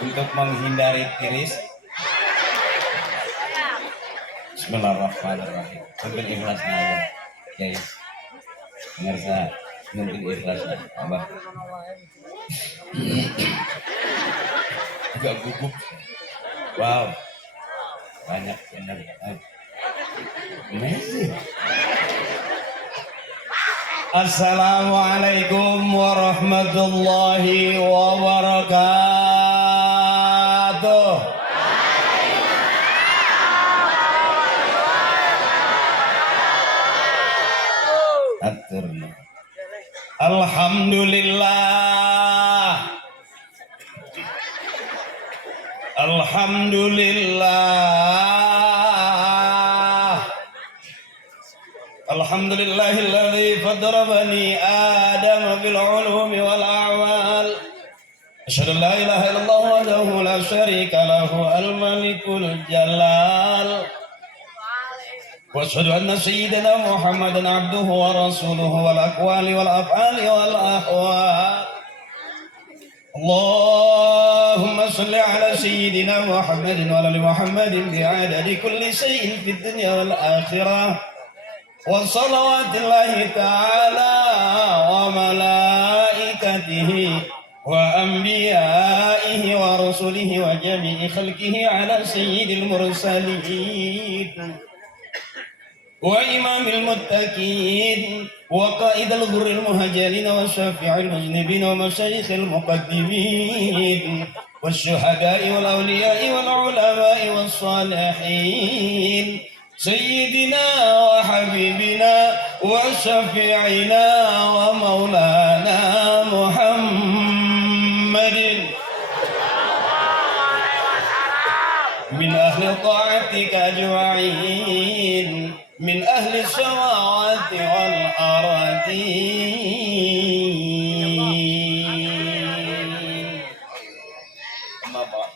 Untuk menghindari tiris, Bismillahirrahmanirrahim. Mungkin ikhlas aja, guys. Ngerasa mungkin ikhlas aja, abah. Agak gugup. Wow, banyak benar. Amazing. Assalamualaikum warahmatullahi wabarakatuh. Aturna. Alhamdulillah. Alhamdulillah. Alhamdulillahilladzi faddara bani Adam bil ulumi wal a'mal. Asyhadu an la ilaha illallah wahdahu la syarika lahu al malikul jalal. Wa asyhadu anna sayyidina Muhammadan abduhu wa rasuluhu wal aqwali wal af'ali wal ahwal. Allahumma salli ala sayyidina Muhammadin wa ala Muhammadin bi'adadi kulli shay'in fid dunya wal akhirah. Wa salawatullahi ta'ala wa malaikatihi wa anbiya'ihi wa rusulihi wa jami'i khalqihi ala sayyidil mursalin wa imamil muttaqin wa qaidal ghurril muhajirin wa syafi'il muznibin wa masyayikhil muqaddimin wasyuhada'i wal awliya'i wal ulama'i was salihin Sayyidina wa habibina wa syafi'ina wa maulana Muhammadin min ahli ta'atika ajma'in min ahli samawati wal aradin.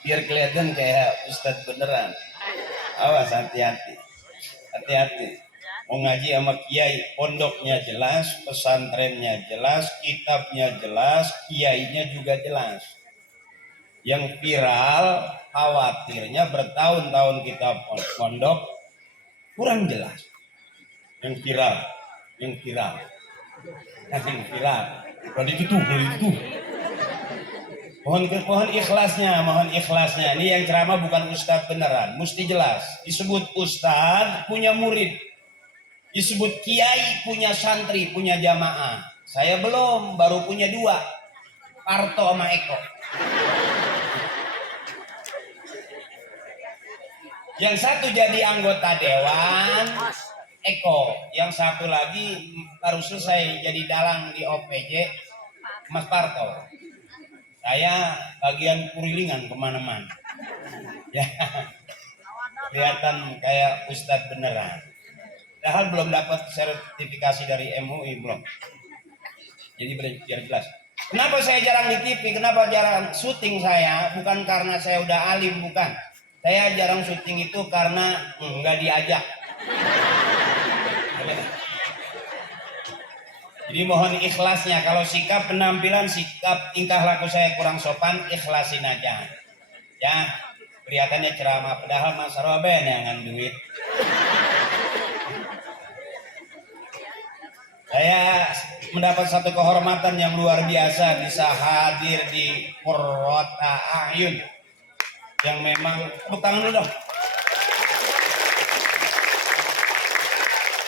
Biar kelihatan kayak Ustadz beneran. Awas, hati-hati. Hati-hati, mau ngaji sama kiai, pondoknya jelas, pesantrennya jelas, kitabnya jelas, kiainya juga jelas. Yang viral, khawatirnya bertahun-tahun kita pondok, kurang jelas. Yang viral. Berarti itu. Mohon ikhlasnya. Ini yang ceramah bukan ustadz beneran, mesti jelas. Disebut ustadz punya murid, disebut kiai punya santri, punya jamaah. Saya belum, baru punya 2, Parto sama Eko. Yang satu jadi anggota dewan, Eko. Yang satu lagi baru selesai jadi dalang di OPJ, Mas Parto. Saya bagian kurilingan kemana-mana. Ya, kelihatan kayak ustadz beneran. Padahal belum dapat sertifikasi dari MUI belum. Jadi biar jelas. Kenapa saya jarang di TV? Kenapa jarang syuting saya? Bukan karena saya udah alim, bukan. Saya jarang syuting itu karena nggak diajak. Jadi mohon ikhlasnya, kalau sikap penampilan, sikap tingkah laku saya kurang sopan, ikhlasin aja. Ya, kelihatannya ceramah, padahal Mas Roben yang duit. Saya mendapat satu kehormatan yang luar biasa bisa hadir di Qurrata A'yun. Yang memang, tepuk tangan dulu dong.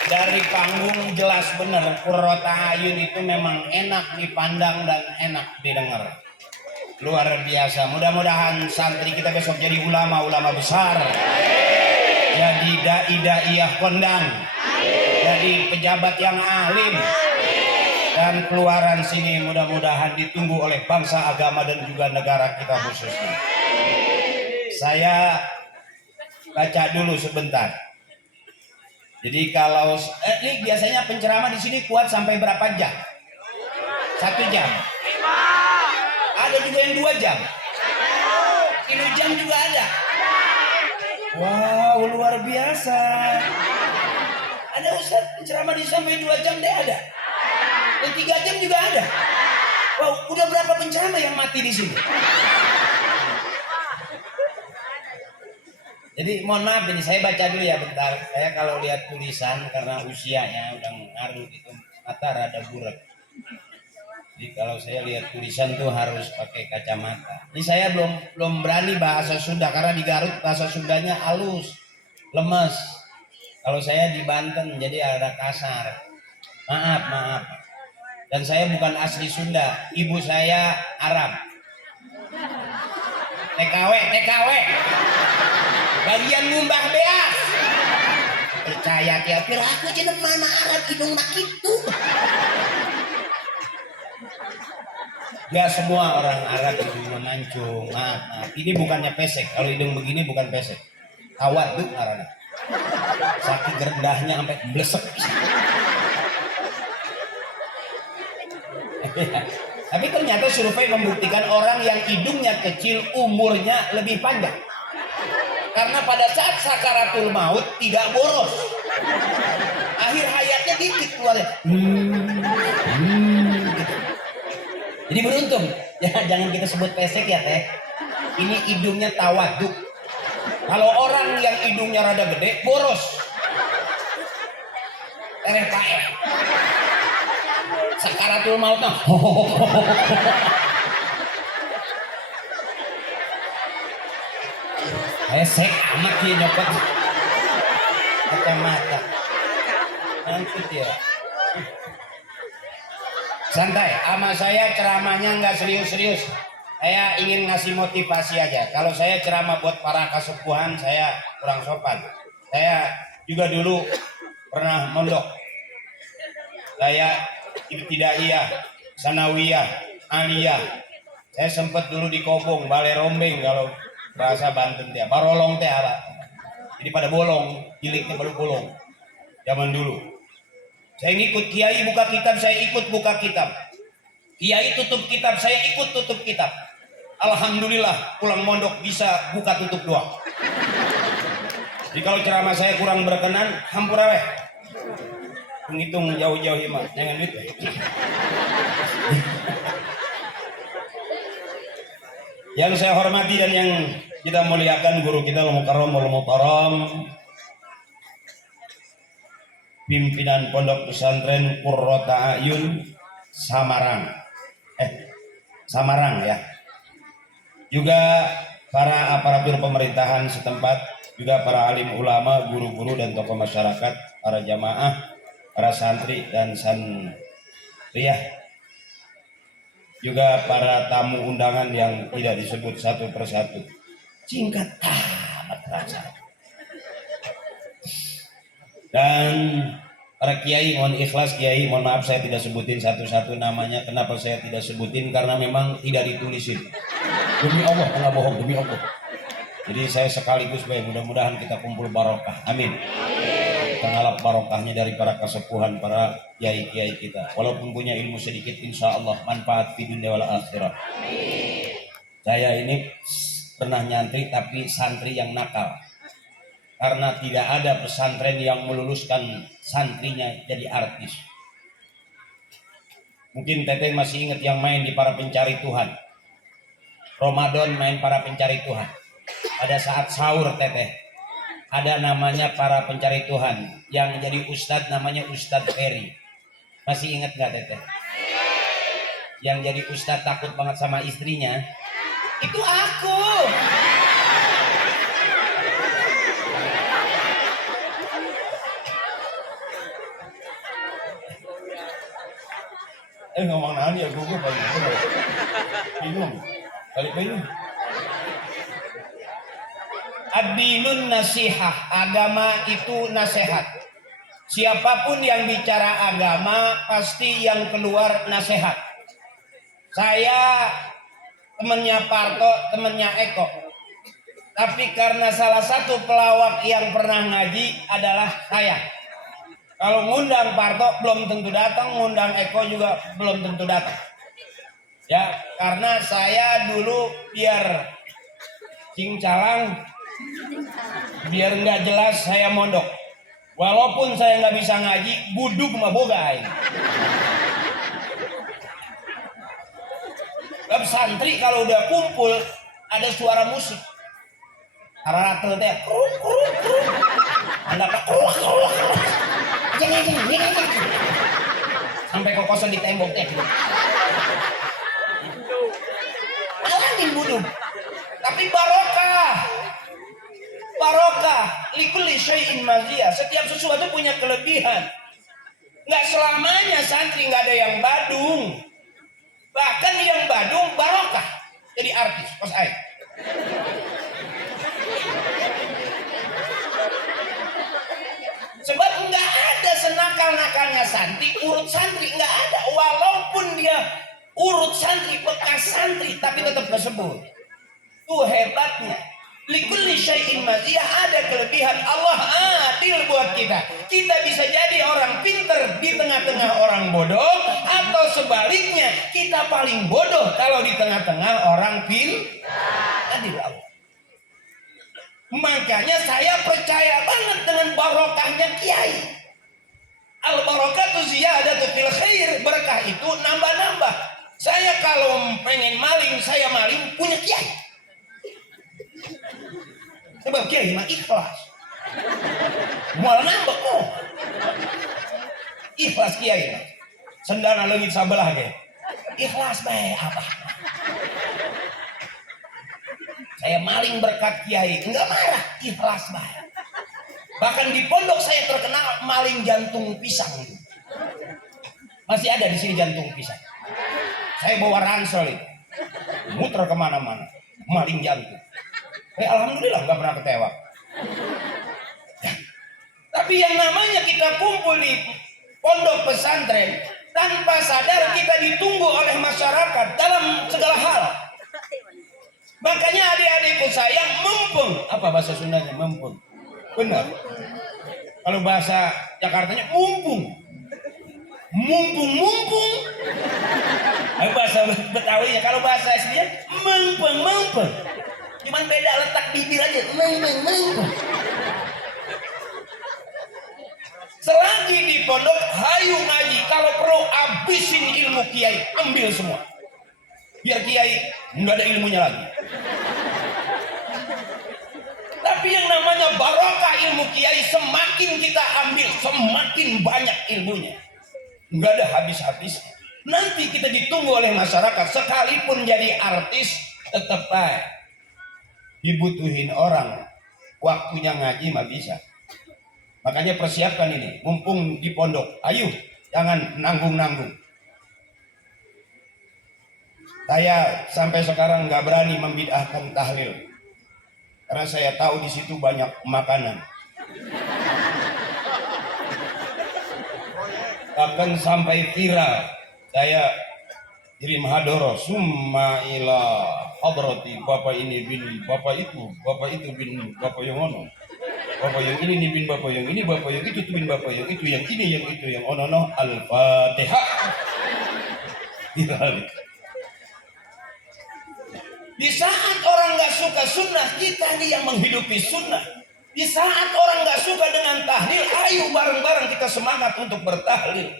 Dari panggung jelas bener, Qurrata A'yun itu memang enak dipandang dan enak didengar. Luar biasa. Mudah-mudahan santri kita besok jadi ulama-ulama besar. Jadi dai-daiyah kondang. Jadi pejabat yang alim. Dan keluaran sini mudah-mudahan ditunggu oleh bangsa, agama dan juga negara kita khususnya. Saya baca dulu sebentar. Jadi kalau ini biasanya penceramah di sini kuat sampai berapa jam? 1 jam. Ada juga yang 2 jam. 3 jam juga ada. Wow, luar biasa. Ada Ustaz penceramah di sampai 2 jam deh ada. Dan 3 jam juga ada. Wow, udah berapa penceramah yang mati di sini? Jadi mohon maaf ini saya baca dulu ya bentar. Saya kalau lihat tulisan karena usianya udah ngaruh gitu mata rada burak. Jadi kalau saya lihat tulisan tuh harus pakai kacamata. Ini saya belum berani bahasa Sunda karena di Garut bahasa Sundanya halus, lemes. Kalau saya di Banten jadi ada kasar. Maaf. Dan saya bukan asli Sunda. Ibu saya Arab. TKW. Bagian ngumbah beas. Percaya tiap aku jeneng mana Arab hidung nak itu. Gak semua orang Arab hidungnya mancung. Maaf. Ini bukannya pesek. Kalau hidung begini bukan pesek. Awat tuh karena sakit rendahnya sampai blesek. Tapi ternyata survei membuktikan orang yang hidungnya kecil umurnya lebih panjang. Karena pada saat sakaratul maut tidak boros. Akhir hayatnya dikit keluarnya. Gitu. Jadi beruntung. Ya, jangan kita sebut pesek ya teh. Ini hidungnya tawaduk. Kalau orang yang hidungnya rada gede boros. Pae. Sakaratul maut nah. Pesek amat dia nyopot kacamata. Nanti dia. Santai, sama saya ceramahnya nggak serius-serius. Saya ingin ngasih motivasi aja. Kalau saya ceramah buat para kasepuhan, saya kurang sopan. Saya juga dulu pernah mondok. Saya ibtidaiyah, sanawiyah, aliyah. Saya sempat dulu di Kobong, Balai Rombeng kalau bahasa Banten dia, barolong teh apa. Jadi pada bolong, jiliknya baru bolong. Zaman dulu. Saya ngikut kiai buka kitab, saya ikut buka kitab. Kiai tutup kitab, saya ikut tutup kitab. Alhamdulillah pulang mondok bisa buka tutup doang. Jadi kalau ceramah saya kurang berkenan, hampura weh. Menghitung jauh-jauh mah, jangan gitu. Yang saya hormati dan yang kita muliakan guru kita Al-Mukarram Al-Muhtaram, pimpinan Pondok Pesantren Qurrata Ayun Samarang. Samarang ya. Juga para aparatur pemerintahan setempat, juga para alim ulama, guru-guru dan tokoh masyarakat, para jamaah, para santri dan santriyah. Juga para tamu undangan yang tidak disebut satu persatu. Singkat amat rasa. Dan para kiai mohon ikhlas, kiai mohon maaf saya tidak sebutin satu-satu namanya. Kenapa saya tidak sebutin? Karena memang tidak ditulisin. Demi Allah, enggak bohong, demi Allah. Jadi saya sekaligus baik, mudah-mudahan kita kumpul barokah. Amin. Kita ngalap barokahnya dari para kesepuhan, para kiai-kiai kita. Walaupun punya ilmu sedikit, insya Allah manfaat di dunia wal akhirah. Saya ini pernah nyantri tapi santri yang nakal. Karena tidak ada pesantren yang meluluskan santrinya jadi artis. Mungkin Teteh masih ingat yang main di Para Pencari Tuhan. Ramadan main Para Pencari Tuhan. Pada saat sahur Teteh ada namanya Para Pencari Tuhan, yang jadi ustadz namanya Ustadz Ferry. Masih ingat nggak Teteh? Yang jadi ustadz takut banget sama istrinya, itu aku. Ngomong nahan ya gue bingung. Balik bingung. Ad-dinun nasihah, agama itu nasihat. Siapapun yang bicara agama pasti yang keluar nasihat. Saya temennya Parto, temennya Eko. Tapi karena salah satu pelawak yang pernah ngaji adalah saya. Kalau ngundang Parto belum tentu datang, ngundang Eko juga belum tentu datang. Ya, karena saya dulu biar cincang, biar nggak jelas saya mondok. Walaupun saya nggak bisa ngaji, buduk mah boga ini. Santri kalau udah kumpul ada suara musik. Rata teh kruk kruk kruk. Anda kruk kruk. Jangan. Sampai kokosan di tembok teh. Alamin buduk. Tapi barokah likulli syai'in maziyah. Setiap sesuatu punya kelebihan. Nggak selamanya santri nggak ada yang badung. Bahkan yang badung barokah jadi artis pas air. Sebab nggak ada senakal-nakalnya santri urut santri, nggak ada. Walaupun dia urut santri, bekas santri, tapi tetap tersebut. Tuh hebatnya. Likulli syai'in maziyah, ada kelebihan. Allah adil buat kita. Kita bisa jadi orang pinter di tengah-tengah orang bodoh, atau sebaliknya kita paling bodoh kalau di tengah-tengah orang adil Allah. Makanya saya percaya banget dengan barokahnya kiai. Al barakatu ziyadatu fil khair, berkah itu nambah-nambah. Saya kalau pengen maling, saya maling punya kiai. Sebab kiai mah ikhlas. Mual nambah kok. Ikhlas kiai mah. Sendana leungit sabelah ge. Ikhlas bae apa? Saya maling berkat kiai, enggak marah, ikhlas bae. Bahkan di pondok saya terkenal maling jantung pisang. Masih ada di sini jantung pisang. Saya bawa ransel, muter kemana-mana, maling jantung. Alhamdulillah nggak pernah kecewa. Tapi yang namanya kita kumpul di pondok pesantren, tanpa sadar kita ditunggu oleh masyarakat dalam segala hal. Makanya adik-adikku sayang, mumpung. Apa bahasa Sundanya? Mumpung. Benar. Kalau bahasa Jakartanya mumpung. Mumpung. Bahasa Betawinya. Kalau bahasa aslinya mumpung. Cuman beda letak bibir aja. Mumpung. Selagi di pondok, hayu ngaji. Kalau perlu abisin ilmu kiai, ambil semua. Biar kiai nggak ada ilmunya lagi. Tapi yang namanya barokah ilmu kiai, semakin kita ambil, semakin banyak ilmunya. Nggak ada habis-habisnya. Nanti kita ditunggu oleh masyarakat, sekalipun jadi artis, tetap dibutuhin orang. Waktunya ngaji mah bisa. Makanya persiapkan ini, mumpung di pondok. Ayo, jangan nanggung-nanggung. Saya sampai sekarang nggak berani membid'ahkan tahlil, karena saya tahu di situ banyak makanan. Bahkan sampai viral, saya kirim hadoro, summa ila hadrati, bapak ini bin bapak itu bin bapak yang ono, bapak yang ini bin bapak yang ini, bapak yang itu bin bapak yang itu, yang ini yang itu yang ono, al-fatihah. Viral. Di saat orang nggak suka sunnah, kita nih yang menghidupi sunnah. Di saat orang nggak suka dengan tahlil, ayo bareng-bareng kita semangat untuk bertahlil.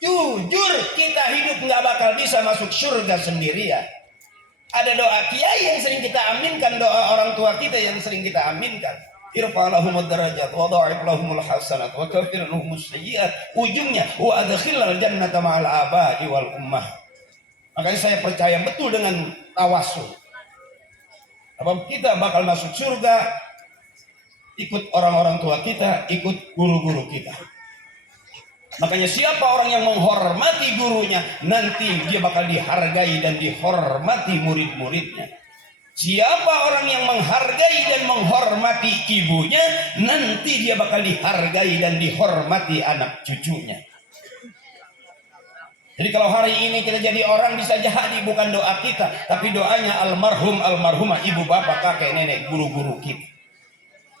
Jujur, kita hidup nggak bakal bisa masuk surga sendirian. Ada doa kiai yang sering kita aminkan, doa orang tua kita yang sering kita aminkan. Irfa lahumud darajat wa dha'if lahumul hasanat wa kaffir anhumus sayyi'at. Ujungnya wa adkhilal jannata ma'al aba'i wal ummah. Makanya saya percaya betul dengan tawassul. Apa kita bakal masuk surga, ikut orang-orang tua kita, ikut guru-guru kita. Makanya siapa orang yang menghormati gurunya, nanti dia bakal dihargai dan dihormati murid-muridnya. Siapa orang yang menghargai dan menghormati ibunya, nanti dia bakal dihargai dan dihormati anak cucunya. Jadi kalau hari ini kita jadi orang, bisa jadi bukan doa kita, tapi doanya almarhum, almarhumah, ibu, bapak, kakek, nenek, guru-guru kita.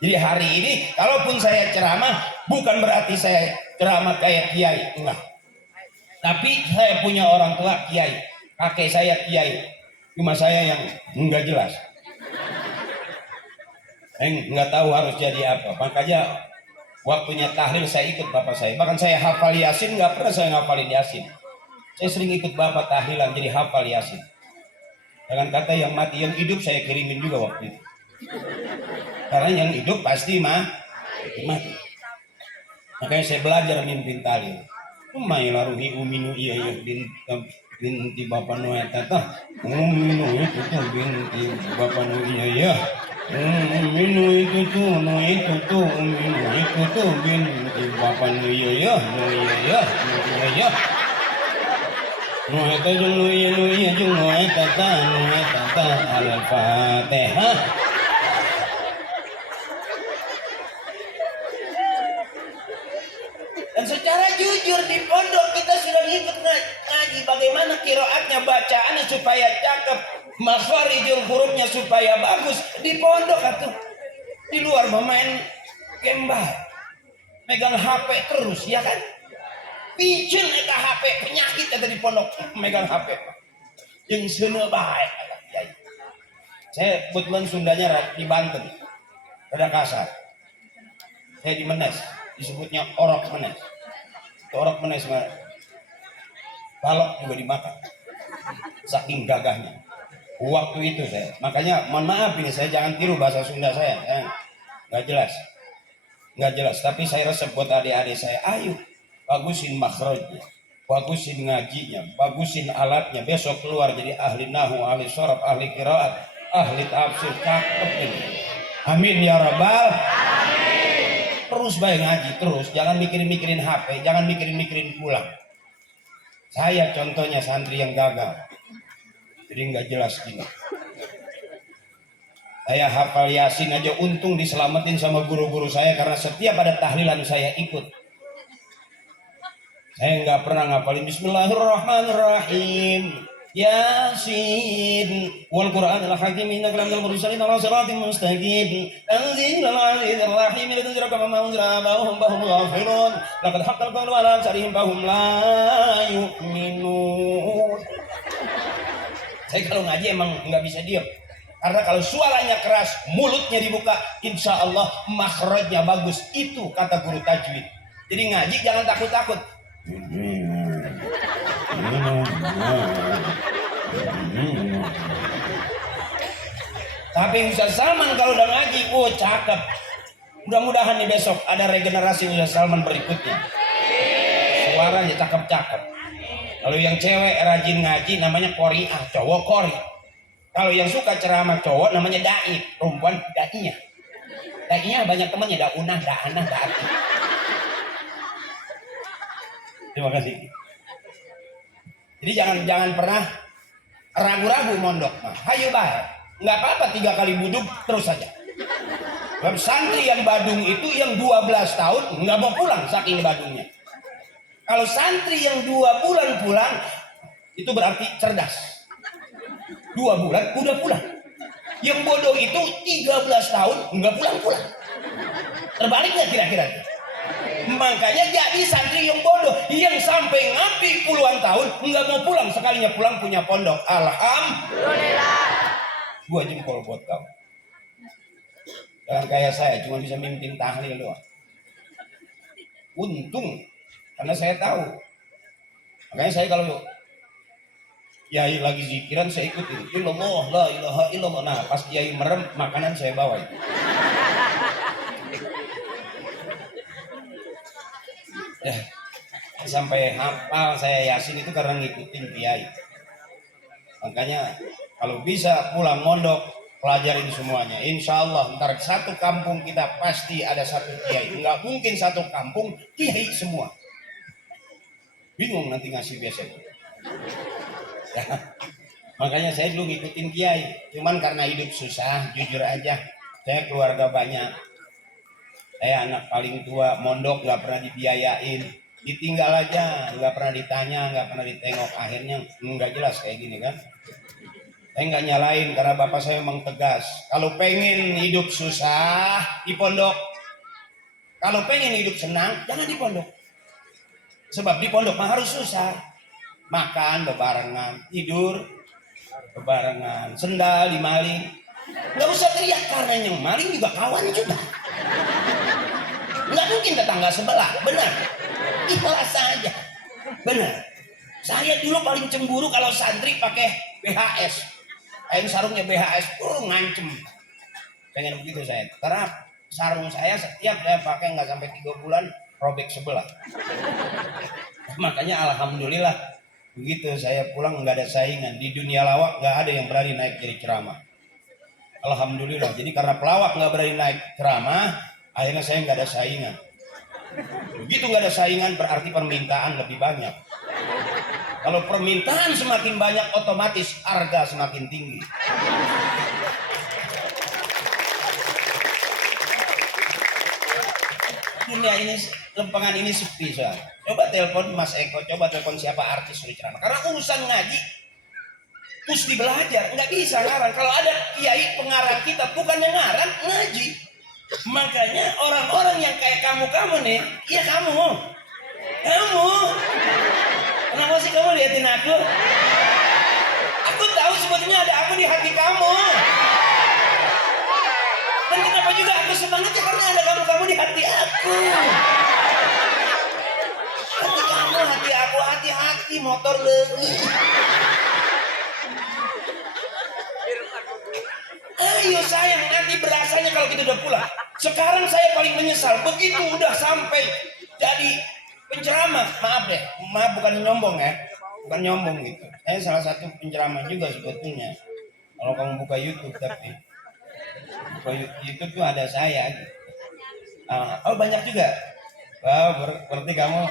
Jadi hari ini, kalaupun saya ceramah, bukan berarti saya ceramah kayak kiai, enggak. Tapi saya punya orang tua kiai, kakek saya kiai, cuma saya yang enggak jelas. Enggak tahu harus jadi apa. Makanya waktunya tahlil saya ikut bapak saya. Bahkan saya hafal Yasin, enggak pernah saya ngapalin Yasin. Saya sering ikut bapak tahlilan jadi hafal Yasin. Dengan kata yang mati, yang hidup saya kirimin juga waktu itu. Karena yang hidup pasti mati. Makanya saya belajar mimpin tahlil. Umay laruhi uminu iya binti bapak nu eta tah. Uminu itu tuh binti bapak nu iya. Uminu itu tuh uminu itu tuh binti bapak nu iya. Nu eta jeung nu iya jeung nu eta tah Al-Fatihah. Dan secara jujur di pondok kita sudah ikut ngaji bagaimana qiraatnya, bacaannya supaya cakep, makharijul hurufnya supaya bagus di pondok atuh. Di luar main gembal, megang HP terus ya kan? Picen eta HP penyakit eta di pondok megang HP. Jeung seuneu bae eta kiai. Saya kebetulan Sundanya di Banten. Rada kasar. Saya di Menes, disebutnya orok Menes. Orok Menes mah balok juga dimakan. Saking gagahnya. Waktu itu saya, makanya mohon maaf ini saya jangan tiru bahasa Sunda saya. Nggak jelas. Tapi saya resep buat adik-adik saya. Ayo, bagusin makhrajnya, bagusin ngajinya, bagusin alatnya. Besok keluar jadi ahli nahu, ahli sorab, ahli qiraat, ahli tafsir, cakep ini. Amin ya rabbal. Terus baik ngaji terus, jangan mikirin HP, jangan mikirin pulang. Saya contohnya santri yang gagal, jadi nggak jelas gini. Saya hafal Yasin aja untung diselamatin sama guru-guru saya karena setiap ada tahlilan saya ikut. Saya nggak pernah ngapalin Bismillahirrahmanirrahim. Yasin wal Qur'anil hakim innaka laminal mursalin ala siratin mustaqim tanzilul azizir rahim litunzira qauman ma unzira bahum ghafilun laqad haqqal qawlu ala aktharihim fahum la yu'minun. Saya kalau ngaji emang nggak bisa diam karena kalau suaranya keras, mulutnya dibuka, insya Allah makhrajnya bagus. Itu kata guru tajwid. Jadi ngaji jangan takut-takut. Tapi Ustaz Salman kalau udah ngaji, cakep. Mudah-mudahan nih besok ada regenerasi Ustaz Salman berikutnya. Suaranya cakep-cakep. Kalau yang cewek rajin ngaji namanya qori'ah, cowok qori. Kalau yang suka ceramah cowok namanya dai, perempuan dainya. Dainya banyak temannya, daunah, daanah, daati. Terima kasih. Jadi jangan pernah ragu-ragu mondok. Hayu bae. Nggak apa-apa 3 kali buduk terus saja. Santri yang badung itu yang 12 tahun nggak mau pulang saking badungnya. Kalau santri yang 2 bulan pulang itu berarti cerdas. 2 bulan udah pulang. Yang bodoh itu 13 tahun nggak pulang-pulang. Terbalik nggak kira-kira? Makanya jadi santri yang bodoh yang sampai ngapi puluhan tahun nggak mau pulang, sekalinya pulang punya pondok. Alhamdulillah. 2 jempol buat kamu. Jangan kayak saya cuma bisa mimpin tahlil doang. Untung karena saya tahu. Makanya saya kalau Yai lagi zikiran saya ikutin. Illallah la ilaha illallah. Nah pas Yai merem makanan saya bawa. Sampai hafal saya Yasin itu karena ngikutin kiai. Makanya kalau bisa pulang mondok pelajarin semuanya. Insya Allah ntar satu kampung kita pasti ada satu kiai. Nggak mungkin satu kampung kiai semua. Bingung nanti ngasih besok. Ya. Makanya saya dulu ngikutin kiai. Cuman karena hidup susah, jujur aja. Saya keluarga banyak. Saya anak paling tua, mondok nggak pernah dibiayain. Ditinggal aja, nggak pernah ditanya, nggak pernah ditengok. Akhirnya nggak jelas kayak gini kan. Saya nggak nyalain karena bapak saya memang tegas. Kalau pengen hidup susah di pondok, kalau pengen hidup senang jangan di pondok. Sebab di pondok mah harus susah. Makan bebarengan, tidur bebarengan, sendal dimaling. Nggak usah teriak karena yang maling juga kawan juga. Nggak mungkin tetangga sebelah, benar. Ikhlas saja, benar. Saya dulu paling cemburu kalau santri pakai BHS, kain sarungnya BHS, ngancem. Pengen begitu saya, karena sarung saya setiap saya pakai nggak sampai 3 bulan robek sebelah. Makanya alhamdulillah begitu saya pulang nggak ada saingan di dunia lawak, nggak ada yang berani naik jadi ceramah. Alhamdulillah. Jadi karena pelawak nggak berani naik ceramah, akhirnya saya nggak ada saingan. Begitu nggak ada saingan berarti permintaan lebih banyak. Kalau permintaan semakin banyak, otomatis harga semakin tinggi. Dunia ini, lempengan ini sepi soal. Coba telepon Mas Eko, coba telepon siapa artis suruh ceramah. Karena urusan ngaji mesti belajar, nggak bisa ngarang. Kalau ada kiai pengarang kita, bukannya ngarang, ngaji. Makanya orang-orang yang kayak kamu nih, ya kamu. Kenapa sih kamu liatin aku? Aku tahu sebetulnya ada aku di hati kamu. Dan kenapa juga aku semangat ya karena ada kamu di hati aku. Hati kamu, hati aku, hati-hati motor lagi. Ayo sayang, nanti berasanya kalau kita udah pulang. Sekarang saya paling menyesal begitu udah sampai jadi penceramah. Maaf bukan nyombong ya, bukan nyombong gitu. Saya salah satu penceramah juga sebetulnya. Kalau kamu buka YouTube tapi buka YouTube tuh ada saya. Gitu. Oh banyak juga. Wow, berarti kamu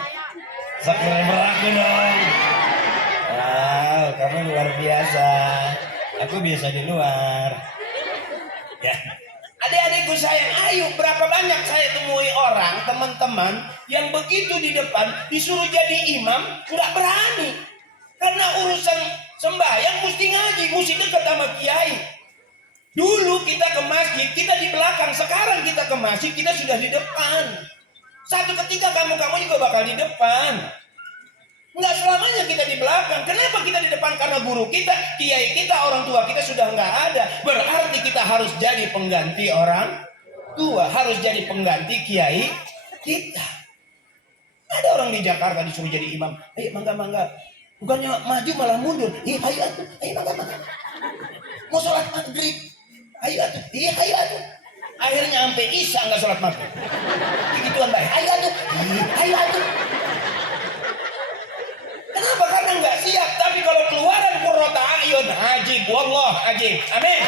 subscriber aku dong. Wow, kamu luar biasa. Aku biasa di luar. Ya. Adik-adikku sayang, ayo berapa banyak saya temui orang, teman-teman yang begitu di depan disuruh jadi imam nggak berani karena urusan sembahyang mesti ngaji, mesti dekat sama kiai. Dulu kita ke masjid, kita di belakang, sekarang kita ke masjid, kita sudah di depan. Satu ketika kamu juga bakal di depan. Nggak selamanya kita di belakang. Kenapa kita di depan? Karena guru kita, kiai kita, orang tua kita sudah nggak ada. Berarti kita harus jadi pengganti orang tua, harus jadi pengganti kiai kita. Ada orang di Jakarta disuruh jadi imam, ayo mangga. Bukannya maju malah mundur. Ayo mangga. Mau sholat maghrib, ayo atuh. Akhirnya sampai isya nggak sholat maghrib. Begituan baik, ayo atuh. Kenapa? Karena nggak siap. Tapi kalau keluaran qurrata ayun, ajib, wallah ajib, amin.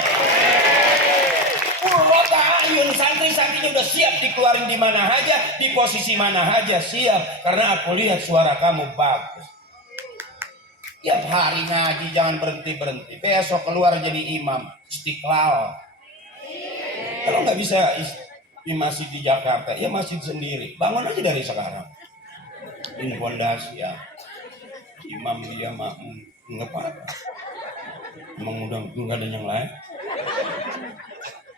Qurrata ayun, santri-santrinya udah siap dikeluarin di mana aja, di posisi mana aja siap. Karena aku lihat suara kamu bagus. Tiap hari ngaji, jangan berhenti. Besok keluar jadi imam, istiqlal. Kalau nggak bisa di masjid di Jakarta, ya masjid sendiri. Bangun aja dari sekarang. Ini fondasi ya. Imam dia makmum nggak apa-apa. Emang udah nggak ada yang lain.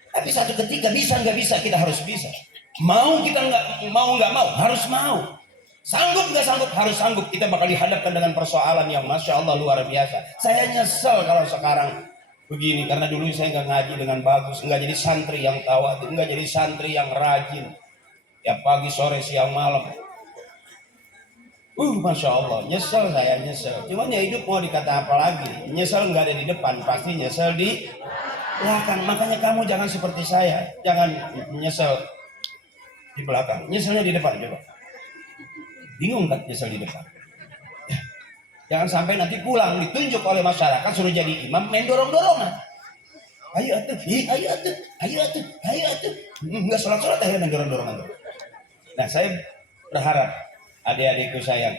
Tapi satu ketika bisa nggak bisa kita harus bisa. Mau kita nggak mau harus mau. Sanggup nggak sanggup harus sanggup. Kita bakal dihadapkan dengan persoalan yang masya Allah luar biasa. Saya nyesel kalau sekarang begini karena dulu saya nggak ngaji dengan bagus, nggak jadi santri yang tawadhu, nggak jadi santri yang rajin. Ya pagi sore siang malam. Masya Allah, nyesel saya nyesel. Cuman ya hidup mau dikata apa lagi? Nyesel nggak ada di depan, pasti nyesel di belakang. Makanya kamu jangan seperti saya, jangan nyesel di belakang. Nyeselnya di depan coba. Bingung kan nyesel di depan? Jangan sampai nanti pulang ditunjuk oleh masyarakat suruh jadi imam main dorong-dorongan. Ayo atuh. Nggak sholat akhirnya main dorong-dorongan. Nah saya berharap adik-adikku sayang,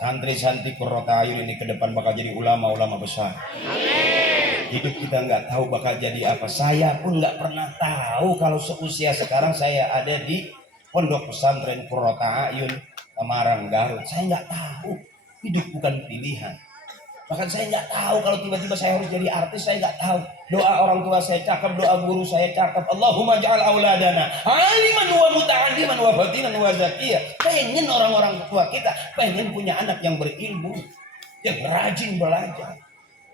santri-santri qurrata ayun ini ke depan bakal jadi ulama-ulama besar. Amin. Hidup kita nggak tahu bakal jadi apa. Saya pun nggak pernah tahu kalau seusia sekarang saya ada di pondok pesantren qurrata ayun Semarang, Garut. Saya nggak tahu. Hidup bukan pilihan. Bahkan saya nggak tahu kalau tiba-tiba saya harus jadi artis, saya nggak tahu. Doa orang tua saya cakep, doa guru saya cakep. Allahumma ja'al auladana aliman wa muta'alliman wa fatinan wa zakiyah. Pengen orang-orang tua kita pengen punya anak yang berilmu, yang rajin belajar.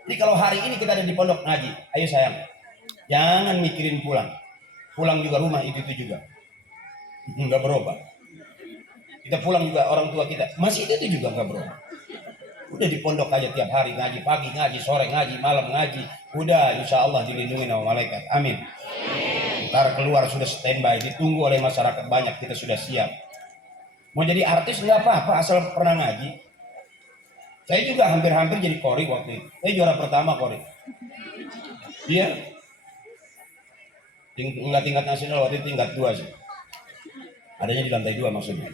Jadi kalau hari ini kita ada di pondok ngaji, ayo sayang, jangan mikirin pulang. Pulang juga rumah itu juga. Enggak berubah. Kita pulang juga orang tua kita masih itu juga enggak berubah. Udah di pondok aja tiap hari ngaji, pagi ngaji, sore ngaji, malam ngaji. Udah insya Allah dilindungi sama malaikat. Amin. Ntar keluar sudah standby, ditunggu oleh masyarakat banyak, kita sudah siap. Mau jadi artis nggak apa-apa asal pernah ngaji. Saya juga hampir-hampir jadi kori waktu itu. Saya juara pertama kori. Dia nggak tingkat nasional, waktu itu tingkat 2 sih. Adanya di lantai 2 maksudnya.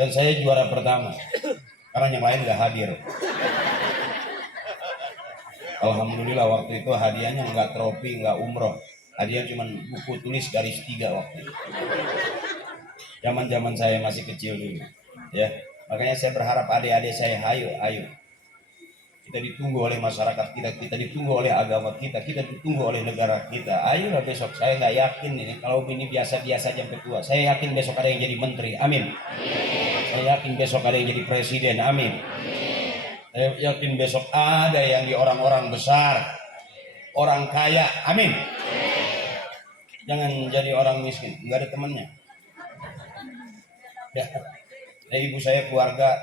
Dan saya juara pertama karena yang lain nggak hadir. Alhamdulillah waktu itu hadiahnya nggak trofi, nggak umroh, hadiah cuma buku tulis garis 3 waktu itu. Zaman saya masih kecil dulu, ya. Makanya saya berharap adik-adik saya, ayo. Kita ditunggu oleh masyarakat kita ditunggu oleh agama kita ditunggu oleh negara kita. Ayolah besok, saya nggak yakin ini kalau ini biasa-biasa sampai tua. Saya yakin besok ada yang jadi menteri, amin. Saya yakin besok ada yang jadi presiden, amin. Saya yakin besok ada yang di orang-orang besar, orang kaya, amin. Jangan jadi orang miskin, nggak ada temannya. Ya, ibu saya keluarga,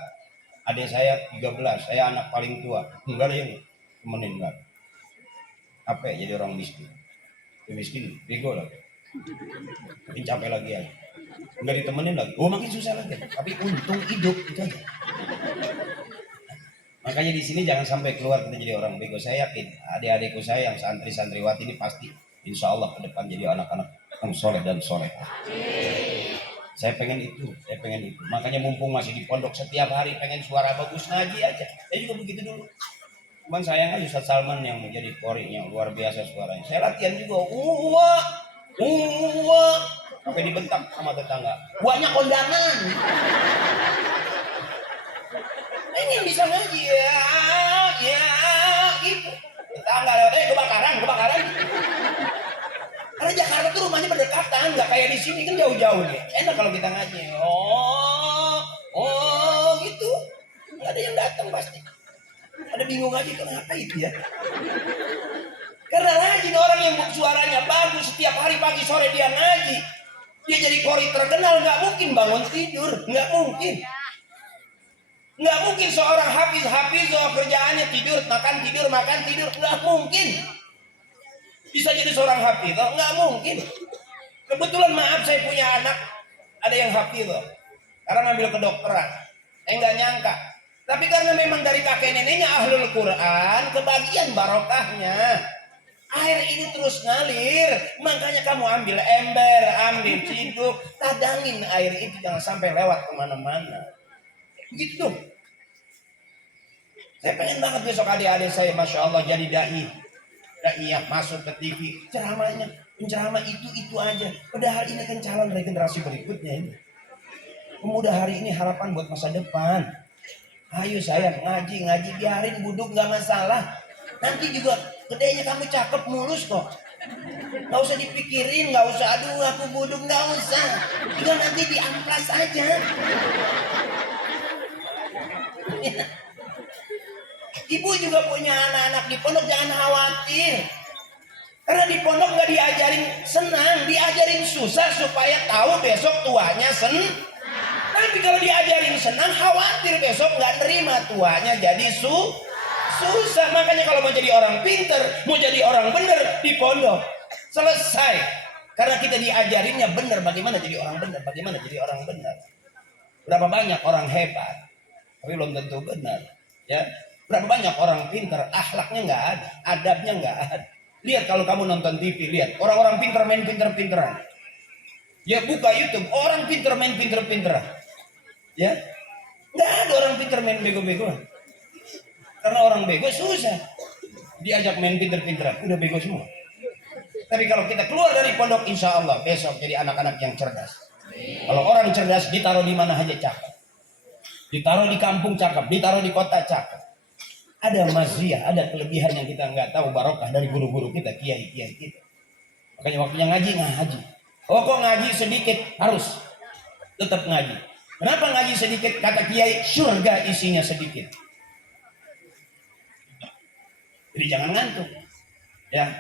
adik saya 13, saya anak paling tua, nggak ada yang temenin, nggak. Apa ya jadi orang miskin? Miskin, bego lah. Makin capek lagi ya. Nggak ditemenin lagi, makin susah lagi. Tapi untung hidup itu aja. Makanya di sini jangan sampai keluar kita jadi orang bego. Saya yakin adik-adikku saya yang santri-santriwati ini pasti insya Allah ke depan jadi anak-anak yang soleh dan soleh. Saya pengen itu. Makanya mumpung masih di pondok setiap hari pengen suara bagus ngaji aja. Saya juga begitu dulu. Cuman sayang aja Ustaz Salman yang menjadi korinya luar biasa suaranya. Saya latihan juga. Sampai dibentak sama tetangga. Buahnya kondangan. Ini bisa ngaji ya gitu. Tetangga lewat, kebakaran. Karena Jakarta tuh rumahnya berdekatan, nggak kayak di sini kan jauh-jauh nih. Enak kalau kita ngaji. Gitu. Nggak ada yang datang pasti. Ada bingung aja kenapa itu ya. Karena rajin orang yang suaranya bagus setiap hari pagi sore dia ngaji. Dia jadi kori terkenal, nggak mungkin bangun tidur, nggak mungkin. Nggak mungkin seorang hafiz kerjaannya tidur, makan tidur, nggak mungkin. Bisa jadi seorang hafiz, nggak mungkin. Kebetulan maaf saya punya anak, ada yang hafiz, karena ngambil kedokteran. Saya nggak nyangka. Tapi karena memang dari kakek neneknya ahlul Quran, kebagian barokahnya. Air ini terus ngalir, makanya kamu ambil ember, ambil ciduk, tadangin air itu jangan sampai lewat kemana-mana. Begitu. Saya pengen banget besok adik-adik saya, masya Allah jadi daiyah masuk ke TV, penceramah itu aja. Padahal ini kan calon regenerasi berikutnya ini. Pemuda hari ini harapan buat masa depan. Ayo sayang ngaji biarin buduk nggak masalah. Nanti juga gedenya kamu cakep mulus kok. Nggak usah dipikirin, nggak usah aduh aku buduk, nggak usah. Juga nanti diamplas aja. Ibu juga punya anak-anak di pondok, jangan khawatir. Karena di pondok nggak diajarin senang, diajarin susah supaya tahu besok tuanya senang. Tapi kalau diajarin senang, khawatir besok nggak nerima tuanya jadi susah. Makanya kalau mau jadi orang pinter, mau jadi orang bener di pondok, selesai. Karena kita diajarinnya bener, bagaimana jadi orang bener. Berapa banyak orang hebat, tapi belum tentu benar. Ya, berapa banyak orang pinter, akhlaknya nggak ada, adabnya nggak ada. Lihat kalau kamu nonton TV, lihat orang-orang pinter main pinter-pinteran. Ya buka YouTube, orang pinter main pinter-pinteran. Ya, nggak ada orang pinter main bego-begoan. Karena orang bego susah diajak main pinter-pinteran, udah bego semua. Tapi kalau kita keluar dari pondok, insya Allah besok jadi anak-anak yang cerdas. Kalau orang cerdas ditaruh di mana aja cakep. Ditaruh di kampung cakep, ditaruh di kota cakep. Ada maziyah, ada kelebihan yang kita nggak tahu, barokah dari guru-guru kita, kiai-kiai kita. Makanya waktunya ngaji, ngaji. Oh kok ngaji sedikit, harus tetap ngaji. Kenapa ngaji sedikit? Kata kiai, surga isinya sedikit. Jadi jangan ngantuk. Ya.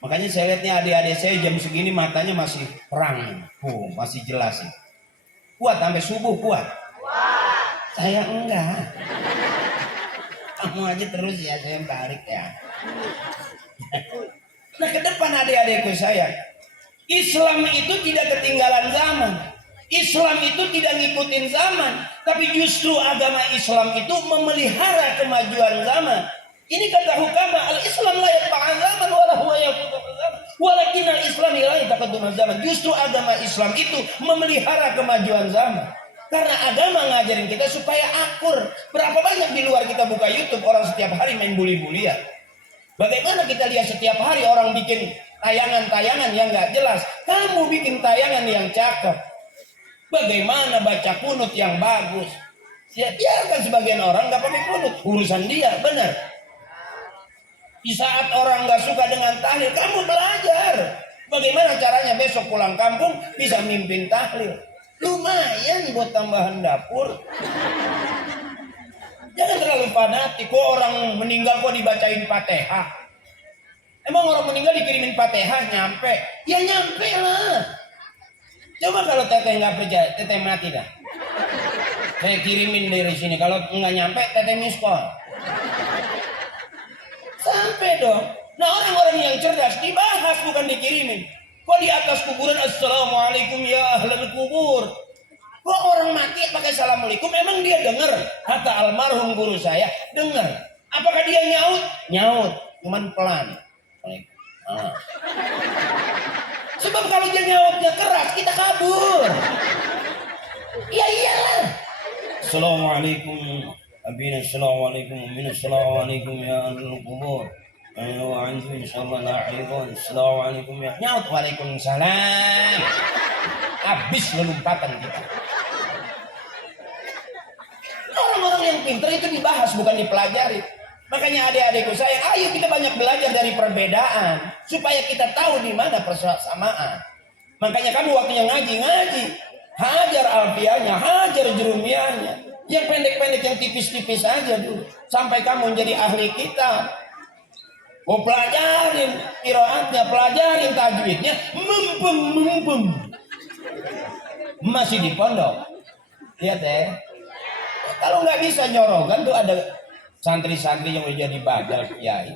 Makanya saya lihatnya adik-adik saya jam segini matanya masih terang. Masih jelas. Kuat sampai subuh kuat. Saya enggak. Kamu aja terus ya, saya balik ya. Nah ke depan adik-adikku saya, Islam itu tidak ketinggalan zaman. Islam itu tidak ngikutin zaman, tapi justru agama Islam itu memelihara kemajuan zaman. Ini kata hukama, al-Islam la yatba'an zaman wala huwa yaqutu zaman. Walakinnal Islam la yataqaddam zaman. Justru agama Islam itu memelihara kemajuan zaman. Karena agama ngajarin kita supaya akur. Berapa banyak di luar kita buka YouTube orang setiap hari main bully-bulian. Bagaimana kita lihat setiap hari orang bikin tayangan-tayangan yang nggak jelas. Kamu bikin tayangan yang cakep. Bagaimana baca kunut yang bagus. Ya biarkan sebagian orang nggak pakai kunut. Urusan dia, benar. Di saat orang nggak suka dengan tahlil, kamu belajar. Bagaimana caranya besok pulang kampung bisa mimpin tahlil. Lumayan buat tambahan dapur. Jangan terlalu fanatik. Kok orang meninggal kok dibacain Fatihah? Emang orang meninggal dikirimin Fatihah nyampe? Ya nyampe lah. Coba kalau teteh nggak percaya, teteh mati dah. Saya kirimin dari sini. Kalau nggak nyampe, teteh miskol. Sampai dong. Nah orang-orang yang cerdas dibahas bukan dikirimin. Kok di atas kuburan assalamualaikum ya ahlal kubur. Kok orang mati pakai assalamualaikum? Emang dia dengar? Kata almarhum guru saya, dengar. Apakah dia nyaut? Nyaut, cuman pelan. Sebab kalau dia nyautnya keras, kita kabur. Ya iyalah. Assalamualaikum. Abina assalamualaikum. Abina assalamualaikum ya ahlal kubur. Ayo anjing insyaallah la'idun. Assalamualaikum ya. Nyaut waalaikumsalam. Habis lompatan kita. Orang-orang yang pintar itu dibahas bukan dipelajari. Makanya adik-adikku saya, ayo kita banyak belajar dari perbedaan supaya kita tahu di mana persamaan. Makanya kamu waktunya ngaji, hajar alfiahnya, hajar jurumiahnya. Yang pendek-pendek, yang tipis-tipis aja dulu sampai kamu menjadi ahli kitab. Oh pelajarin qiraatnya, pelajarin tajwidnya, mumpung masih di pondok. Lihat ya. Kalau nggak bisa nyorogan tuh ada santri-santri yang udah jadi badal kiai.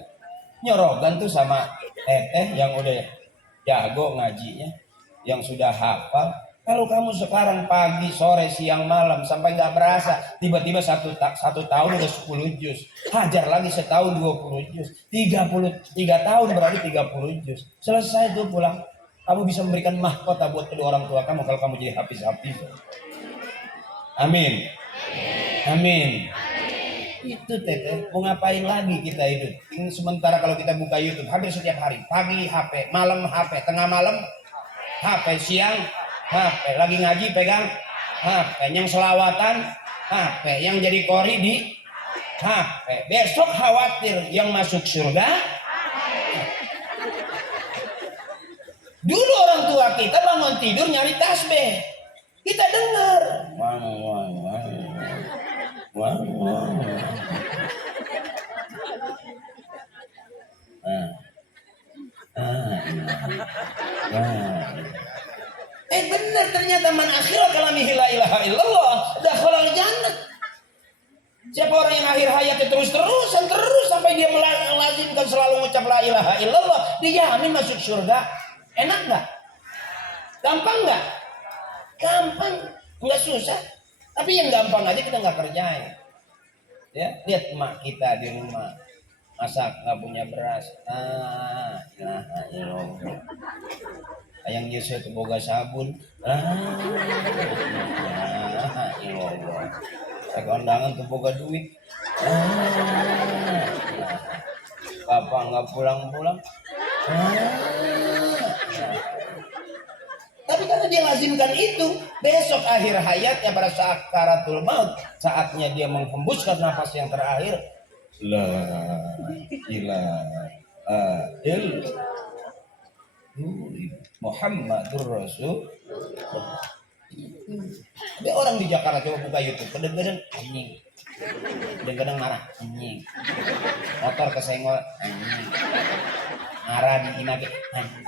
Nyorogan tuh sama teteh yang udah jago ngajinya, yang sudah hafal. Kalau kamu sekarang pagi, sore, siang, malam sampai nggak berasa, tiba-tiba satu tahun udah 10 juz. Hajar lagi setahun 20 juz. 33 tahun berarti 30 juz. Selesai tuh pulang. Kamu bisa memberikan mahkota buat kedua orang tua kamu kalau kamu jadi hafiz-hafiz. Amin. Amin. Itu teteh, mau ngapain lagi kita hidup? Ini sementara kalau kita buka YouTube hampir setiap hari. Pagi HP, malam HP, tengah malam HP, siang HP, lagi ngaji pegang HP, yang selawatan HP, yang jadi kori di HP. Besok khawatir yang masuk surga. Dulu orang tua kita bangun tidur nyari tasbih, kita dengar. Benar ternyata man akhirah kalamihi la ilaha illallah dakhalal jannah. Siapa orang yang akhir hayatnya terus-terusan sampai dia melazimkan selalu mengucap la ilaha illallah, dia jamin masuk surga. Enak nggak? Gampang nggak? Gampang, nggak susah. Tapi yang gampang aja kita nggak kerjain. Ya, lihat emak kita di rumah masak nggak punya beras. Ilaha illallah. Yang Yesus itu boga sabun. Ilaha illallah. Kondangan tuh boga duit. Bapak nggak pulang-pulang. Tapi karena dia lazimkan itu, besok akhir hayatnya pada sakaratul maut, saatnya dia menghembuskan nafas yang terakhir, la ilaha illallah Muhammadur Rasul. Ada orang di Jakarta coba buka YouTube, kadang-kadang anjing, kadang-kadang marah anjing, motor kesenggol anjing, marah di image anjing.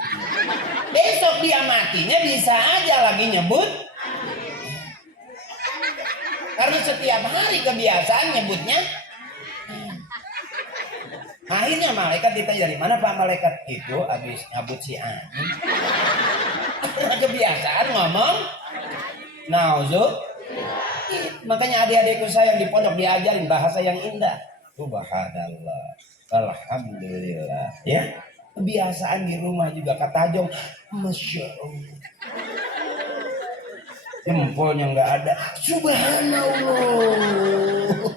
Besok dia matinya bisa aja lagi nyebut, karena setiap hari kebiasaan nyebutnya. Akhirnya malaikat ditanya, dari mana Pak malaikat? Itu habis nyabut si anjing. Karena kebiasaan ngomong nauzu. Makanya adik-adikku saya yang di pondok diajarin bahasa yang indah. Subhanallah, alhamdulillah. Ya, kebiasaan di rumah juga kata Jong, masya Allah. Jempolnya nggak ada, subhanallah,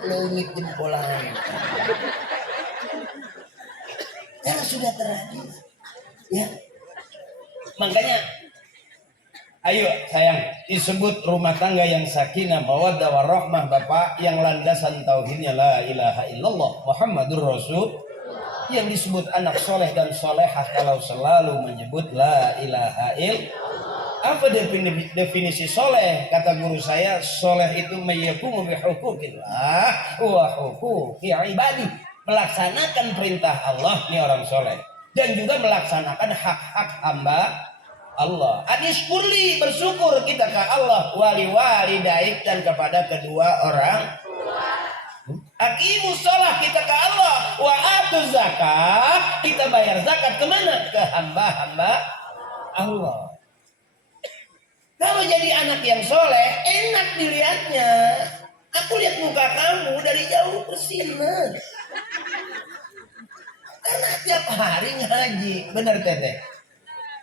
langit jempolan. Karena sudah terjadi, ya. Makanya, ayo sayang, disebut rumah tangga yang sakinah, mawaddah warahmah, bapak, yang landasan tauhidnya la ilaha illallah Muhammadur Rasul, yang disebut anak soleh dan solehah kalau selalu menyebut la ilaha illallah. Apa definisi soleh? Kata guru saya, soleh itu mayyakumu bihukukillah wa hukuki ibadi, melaksanakan perintah Allah, ini orang soleh, dan juga melaksanakan hak-hak hamba Allah. Aniskurli, bersyukur kita ke Allah, wali walidaik, dan kepada kedua orang. Aqimus shalah, kita ke Allah, wa atuz zakat, kita bayar zakat kemana? Ke hamba-hamba Allah. Kalau jadi anak yang soleh, enak dilihatnya. Aku lihat muka kamu dari jauh bersinar. Karena tiap hari ngaji, bener teteh.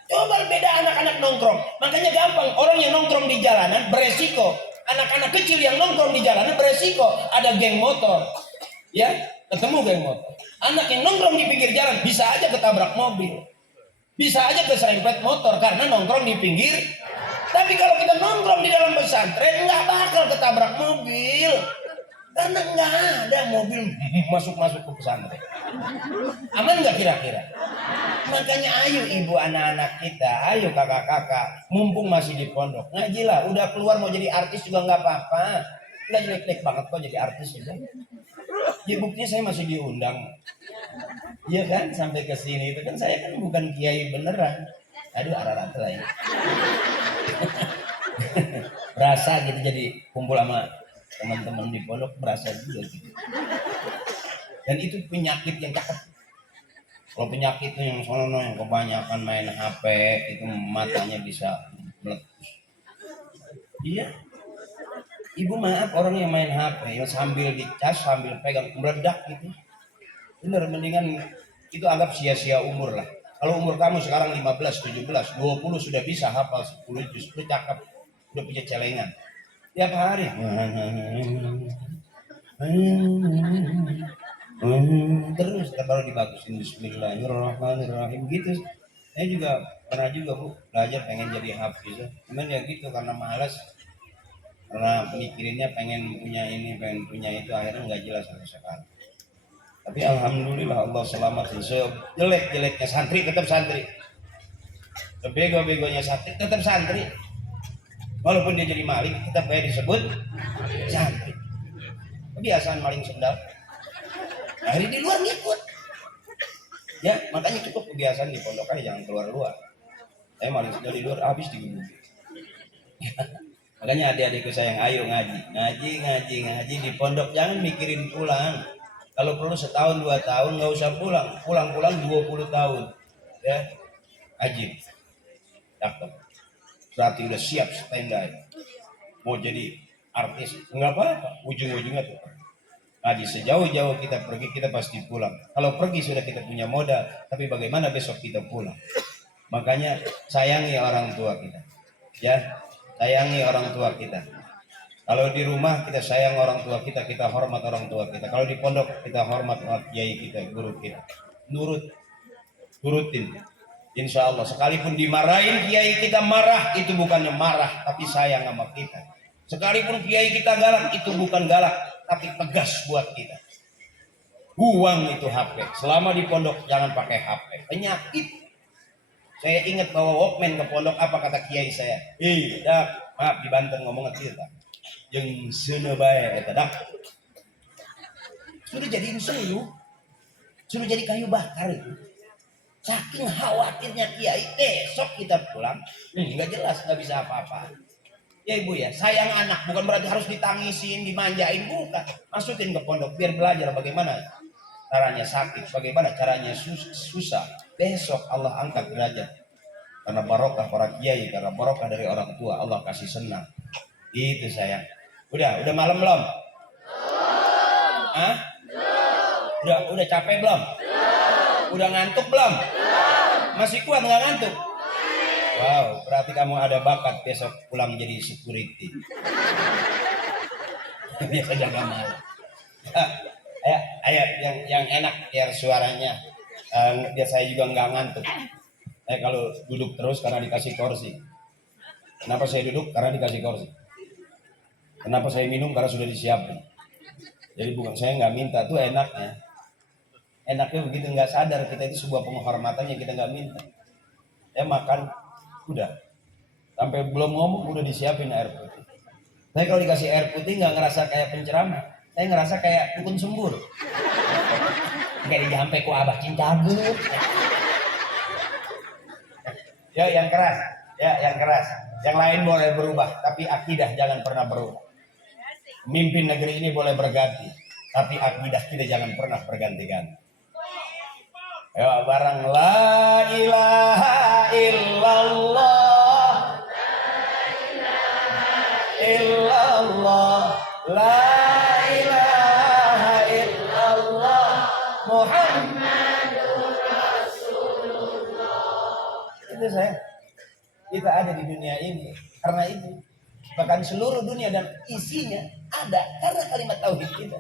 Coba beda anak-anak nongkrong. Makanya gampang, orang yang nongkrong di jalanan beresiko. Anak-anak kecil yang nongkrong di jalanan beresiko. Ada geng motor, ya, ketemu geng motor. Anak yang nongkrong di pinggir jalan bisa aja ketabrak mobil, bisa aja keserempet motor karena nongkrong di pinggir. Tapi kalau kita nongkrong di dalam pesantren nggak bakal ketabrak mobil, karena nggak ada mobil masuk-masuk ke pesantren. Aman nggak kira-kira? Makanya ayo ibu anak-anak kita, ayo kakak-kakak, mumpung masih di pondok, ngajilah. Udah keluar mau jadi artis juga nggak apa-apa, nggak jelek-jelek banget kok jadi artis juga. Ya buktinya saya masih diundang, iya kan, sampai ke sini itu kan saya kan bukan kiai beneran. Aduh arah-arah lah ya. Berasa gitu jadi kumpul sama teman-teman di pondok, berasa juga gitu. Dan itu penyakit yang cakep. Kalau penyakit itu yang sono yang kebanyakan main HP itu matanya bisa meletus. Iya. Ibu maaf, orang yang main HP yang sambil dicas sambil pegang meledak gitu. Bener, mendingan itu anggap sia-sia umur lah. Kalau umur kamu sekarang 15, 17, 20 sudah bisa hafal 10 juz, udah cakep, udah punya celengan. Tiap hari. Terus baru dibagusin bismillahirrahmanirrahim gitu. Saya juga pernah juga Bu belajar pengen jadi hafiz, cuman ya gitu karena malas, karena mikirinnya pengen punya ini pengen punya itu, akhirnya nggak jelas sampai sekarang. Tapi alhamdulillah Allah selamatin. Sejelek-jeleknya santri tetap santri, sebego-begonya santri tetap santri, walaupun dia jadi maling tetap kayak disebut santri. Kebiasaan maling sendal, hari di luar ngikut. Ya makanya cukup kebiasaan di pondok aja, jangan keluar-luar. Saya maling sendal di luar habis digebukin. Makanya adik-adikku sayang, ayo ngaji di pondok, jangan mikirin pulang. Kalau perlu setahun 2 tahun nggak usah pulang 20 tahun, ya ajib, cakep. Berarti udah siap standby, mau jadi artis nggak apa-apa, ujung-ujungnya tuh ngaji. Sejauh-jauh kita pergi kita pasti pulang. Kalau pergi sudah kita punya modal, tapi bagaimana besok kita pulang? Makanya sayangi orang tua kita, ya sayangi orang tua kita. Kalau di rumah kita sayang orang tua kita, kita hormat orang tua kita. Kalau di pondok kita hormat kiai kita, guru kita. Turutin. Insya Allah sekalipun dimarahin kiai kita marah, itu bukannya marah tapi sayang sama kita. Sekalipun kiai kita galak, itu bukan galak tapi tegas buat kita. Buang itu HP, selama di pondok jangan pakai HP, penyakit. Saya ingat bawa Walkman ke pondok, apa kata kiai saya? Dak, maaf di Banten ngomong kita jeung seuneu bae eta dak. Sudah jadi suyu, sudah jadi kayu bakar itu. Saking khawatirnya kiai, besok kita pulang, nggak jelas, nggak bisa apa-apa. Ya ibu ya, sayang anak bukan berarti harus ditangisin, dimanjain, bukan. Masukin ke pondok biar belajar bagaimana caranya sakit, bagaimana caranya susah. Besok Allah angkat derajat. Karena barokah para kiai, karena barokah dari orang tua, Allah kasih senang. Itu sayang. Udah malam belum? Hah? Udah capek belum? Udah ngantuk belum? Masih kuat nggak ngantuk? Wow, berarti kamu ada bakat besok pulang jadi security. Biasa jaga malam. Ayo, yang enak biar suaranya, biar saya juga nggak ngantuk. Kalau duduk terus karena dikasih kursi. Kenapa saya duduk? Karena dikasih kursi. Kenapa saya minum? Karena sudah disiapkan. Jadi bukan saya nggak minta, tuh enaknya. Enaknya begitu nggak sadar kita itu sebuah penghormatan yang kita nggak minta. Makan udah sampai belum ngomong udah disiapin air putih. Saya kalau dikasih air putih nggak ngerasa kayak penceramah, saya ngerasa kayak dukun sembur. Kayak sampai ku abah cincabut. Ya yang keras, yang keras. Yang lain boleh berubah, tapi akidah jangan pernah berubah. Mimpin negeri ini boleh berganti, tapi akidah kita jangan pernah berganti-ganti. Ya barang la ilaha illallah, la ilaha illallah, Muhammadur Rasulullah. Itu saya. Kita ada di dunia ini karena itu. Bahkan seluruh dunia dan isinya ada karena kalimat tauhid kita.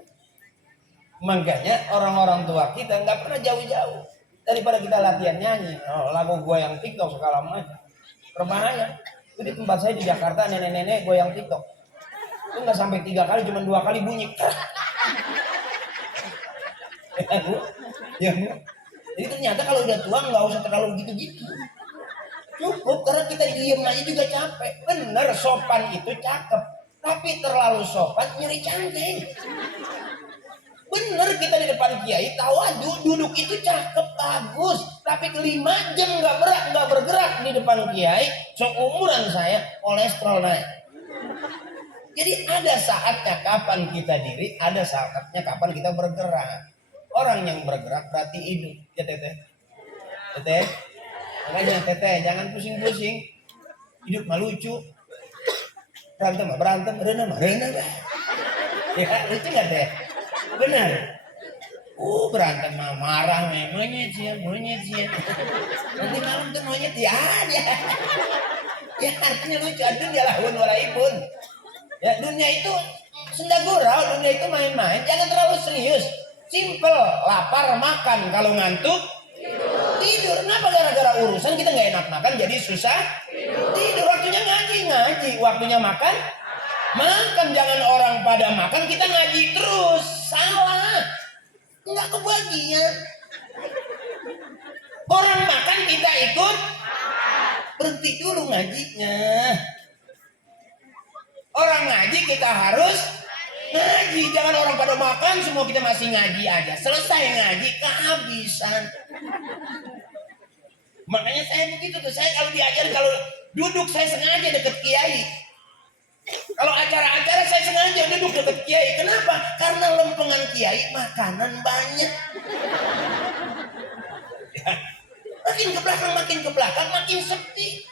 Makanya orang-orang tua kita nggak pernah jauh-jauh. Daripada kita latihan nyanyi, lagu goyang TikTok segala macam, berbahaya. Itu di tempat saya di Jakarta, nenek-nenek goyang TikTok. Itu nggak sampai 3 kali, cuma 2 kali bunyi. Ya, jadi ternyata kalau udah tua nggak usah terlalu gitu-gitu. Cukup karena kita diem aja juga capek. Bener sopan itu cakep, tapi terlalu sopan nyeri cangkeng. Bener kita di depan kiai tawadhu, duduk itu cakep bagus, tapi 5 jam nggak bergerak di depan kiai, seumuran saya kolesterol naik. Jadi ada saatnya kapan kita diri, ada saatnya kapan kita bergerak. Orang yang bergerak berarti hidup. Ya teteh, makanya teteh jangan pusing-pusing. Hidup mah lucu. Berantem, renang. Ya lucu nggak teh? Benar. Berantem marah monyet sih. Nanti malam tuh monyet ya aja. Ya artinya lucu. Dunia lahun walaipun. Ya dunia itu senda gurau, dunia itu main-main. Jangan terlalu serius. Simple, lapar makan, kalau ngantuk tidur. Kenapa gara-gara urusan kita nggak enak makan jadi susah tidur. Waktunya ngaji, waktunya makan. Jangan orang pada makan kita ngaji terus, salah, nggak kebagian. Orang makan kita ikut, berhenti dulu ngajinya. Orang ngaji kita harus ngaji, jangan orang pada makan semua kita masih ngaji aja. Selesai ngaji kehabisan. Makanya saya begitu tuh, saya kalau diajar, kalau duduk saya sengaja deket kiai. Kalau acara-acara saya sengaja duduk deket kiai. Kenapa? Karena lempengan kiai makanan banyak. Ya. Makin ke belakang makin sepi.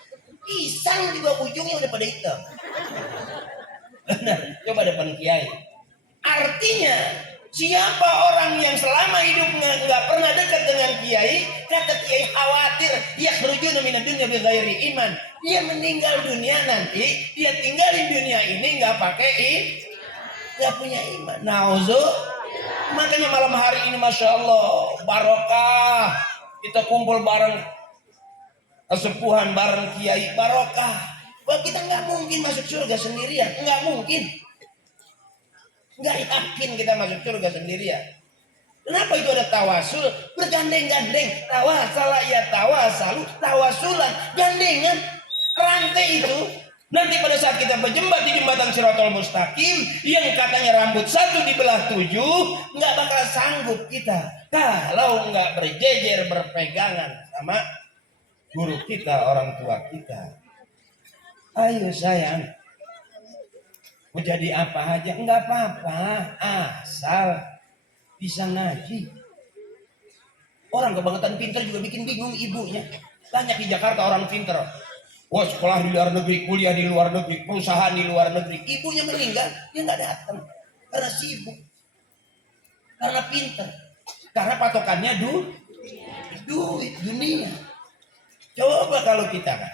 Pisang juga ujungnya udah pada hitam. Benar, coba depan kiai. Artinya siapa orang yang selama hidupnya nggak pernah dekat dengan kiai, kata kiai khawatir dia berujung minad dunya bi ghairi iman. Dia meninggal dunia nanti, dia tinggalin dunia ini nggak nggak punya iman. Makanya malam hari ini masya Allah barokah, kita kumpul bareng kesepuhan bareng kiai barokah. Bahwa kita nggak mungkin masuk surga sendirian, nggak mungkin. Nggak yakin kita masuk surga sendirian. Kenapa itu ada tawasul? Bergandeng-gandeng. Tawasala ya tawasalu, tawasulan. Gandengan. Rantai itu. Nanti pada saat kita berjembat di jembatan Shirathul Mustaqim, yang katanya rambut satu dibelah 7, nggak bakal sanggup kita kalau nggak berjejer berpegangan sama guru kita, orang tua kita. Ayo sayang, mau jadi apa aja nggak apa-apa, asal bisa ngaji. Orang kebangetan pintar juga bikin bingung ibunya. Banyak di Jakarta orang pintar. Wah, sekolah di luar negeri, kuliah di luar negeri, perusahaan di luar negeri. Ibunya meninggal, dia nggak datang karena sibuk, karena pintar, karena patokannya duit dunia. Coba kalau kita kan,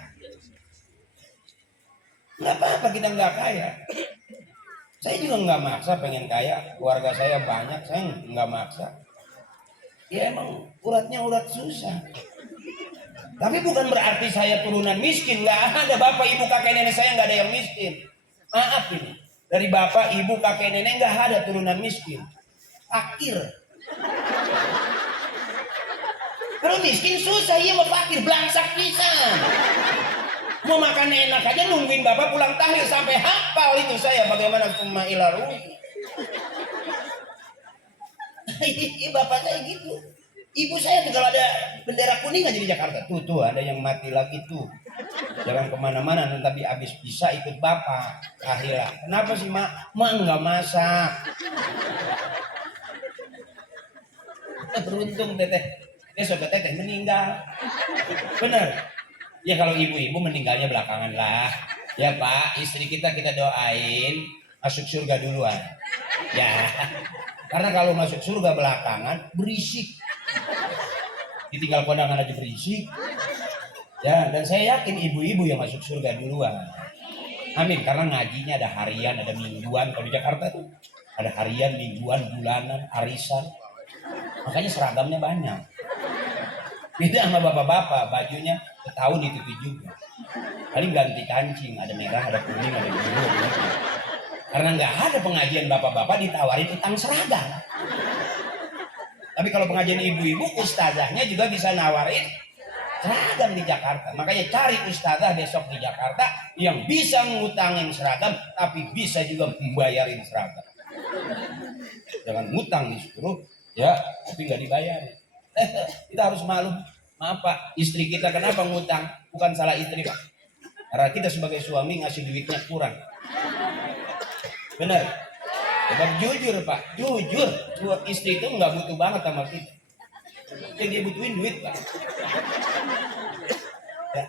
nggak apa-apa kita nggak kaya. Saya juga nggak maksa pengen kaya, keluarga saya banyak, saya nggak maksa. Ya emang uratnya urat susah. Tapi bukan berarti saya turunan miskin. Nggak ada, bapak ibu kakek nenek saya nggak ada yang miskin. Maaf ini, dari bapak ibu kakek nenek nggak ada turunan miskin. Fakir. Kalau miskin susah, iya mau fakir, belangsak pisan. Mau makan enak aja nungguin bapak pulang tahlil sampai hafal itu saya bagaimana summa ila ruhi. Bapak saya gitu. Ibu saya tuh kalau ada bendera kuning aja di Jakarta, tuh ada yang mati lagi tuh. Jangan kemana-mana, nanti habis bisa ikut bapak tahlilan. Kenapa sih mak? Mak nggak masak. Beruntung teteh, besok teteh meninggal. Bener. Ya kalau ibu-ibu meninggalnya belakangan lah. Ya Pak, istri kita doain masuk surga duluan. Ya, karena kalau masuk surga belakangan berisik. Ditinggal kondangan aja berisik. Ya, dan saya yakin ibu-ibu yang masuk surga duluan. Amin, karena ngajinya ada harian, ada mingguan. Kalau di Jakarta tuh ada harian, mingguan, bulanan, arisan. Makanya seragamnya banyak. Beda sama bapak-bapak, bajunya setahun itu juga. Paling ganti kancing, ada merah, ada kuning, ada biru. Karena nggak ada pengajian bapak-bapak ditawarin tentang seragam. Tapi kalau pengajian ibu-ibu, ustazahnya juga bisa nawarin seragam di Jakarta. Makanya cari ustazah besok di Jakarta yang bisa ngutangin seragam, tapi bisa juga membayarin seragam. Jangan ngutang disuruh, ya, tapi nggak dibayarin. Kita harus malu. Maaf Pak, istri kita kenapa ngutang? Bukan salah istri Pak. Karena kita sebagai suami ngasih duitnya kurang. Benar. Sebab jujur Pak, jujur, istri itu nggak butuh banget sama kita. Yang dia butuhin duit Pak. Ya.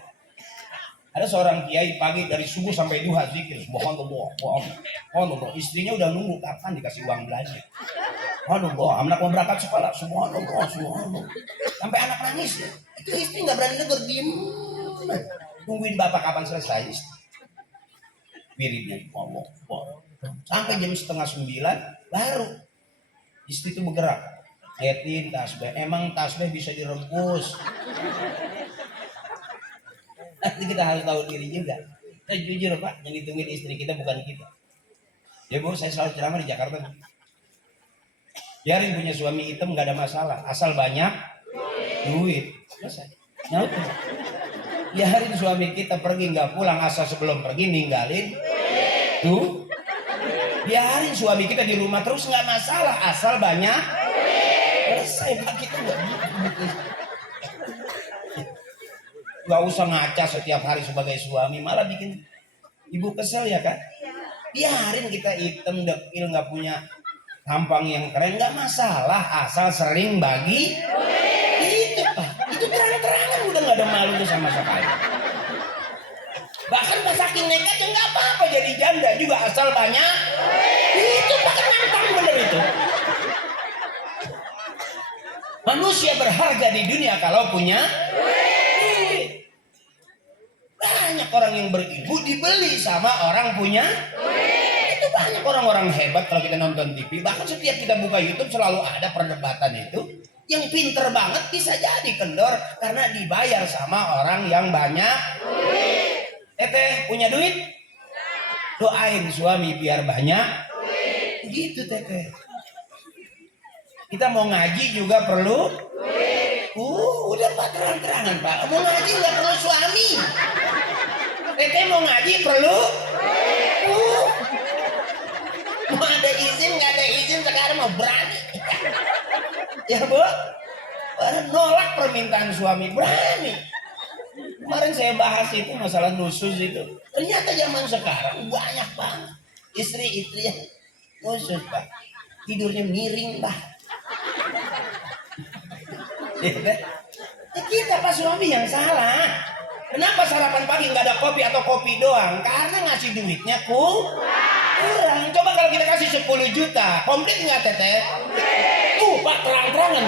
Ada seorang kiai pagi dari subuh sampai duha zikir, subhanallah, istrinya udah nunggu kapan dikasih uang belanja. Subhanallah, anak mau berangkat sekolah, subhanallah. Sampai anak nangis ya. Itu istri nggak berani negur, diem. Nungguin bapak kapan selesai istri. Wiridnya Allah. Sampai jam 8:30 baru istri itu bergerak. Ayatin tasbih. Emang tasbih bisa direbus. Nanti kita harus tahu diri juga. Kita jujur Pak, yang ditungguin istri kita bukan kita. Ya Bu, saya selalu ceramah di Jakarta. Biarin punya suami hitam nggak ada masalah, asal banyak duit. Selesai. Nyautin. Biarin suami kita pergi nggak pulang, asal sebelum pergi ninggalin tuh. Biarin suami kita di rumah terus nggak masalah, asal banyak. Selesai Pak, kita nggak gitu. Gak usah ngaca setiap hari sebagai suami, malah bikin ibu kesel ya kan. Biarin kita hitam dekil nggak punya tampang yang keren, nggak masalah, asal sering bagi. Itu Pak, itu terang-terangan udah nggak ada malunya sama sekali. Bahkan pas saking nekatnya nggak apa-apa jadi janda juga asal banyak. Itu pakai nantang bener itu. Manusia berharga di dunia kalau punya. Banyak orang yang berilmu dibeli sama orang punya. Itu banyak orang-orang hebat kalau kita nonton TV. Bahkan setiap kita buka YouTube selalu ada perdebatan itu. Yang pinter banget bisa jadi kendor karena dibayar sama orang yang banyak. Teteh punya duit? Doain suami biar banyak. Gitu teteh. Kita mau ngaji juga perlu. Udah Pak, terang-terangan Pak. Mau ngaji nggak perlu suami. Teteh mau ngaji perlu. Mau ada izin nggak ada izin sekarang mau berani. Ya Bu, nolak permintaan suami berani. Kemarin saya bahas itu masalah nusus itu. Ternyata zaman sekarang banyak banget istri-istri yang nusus Pak. Tidurnya miring Pak. Ya, kita Pak suami yang salah. Kenapa sarapan pagi nggak ada kopi atau kopi doang? Karena ngasih duitnya kurang. Coba kalau kita kasih 10 juta, komplit nggak teteh? Pak terang-terangan.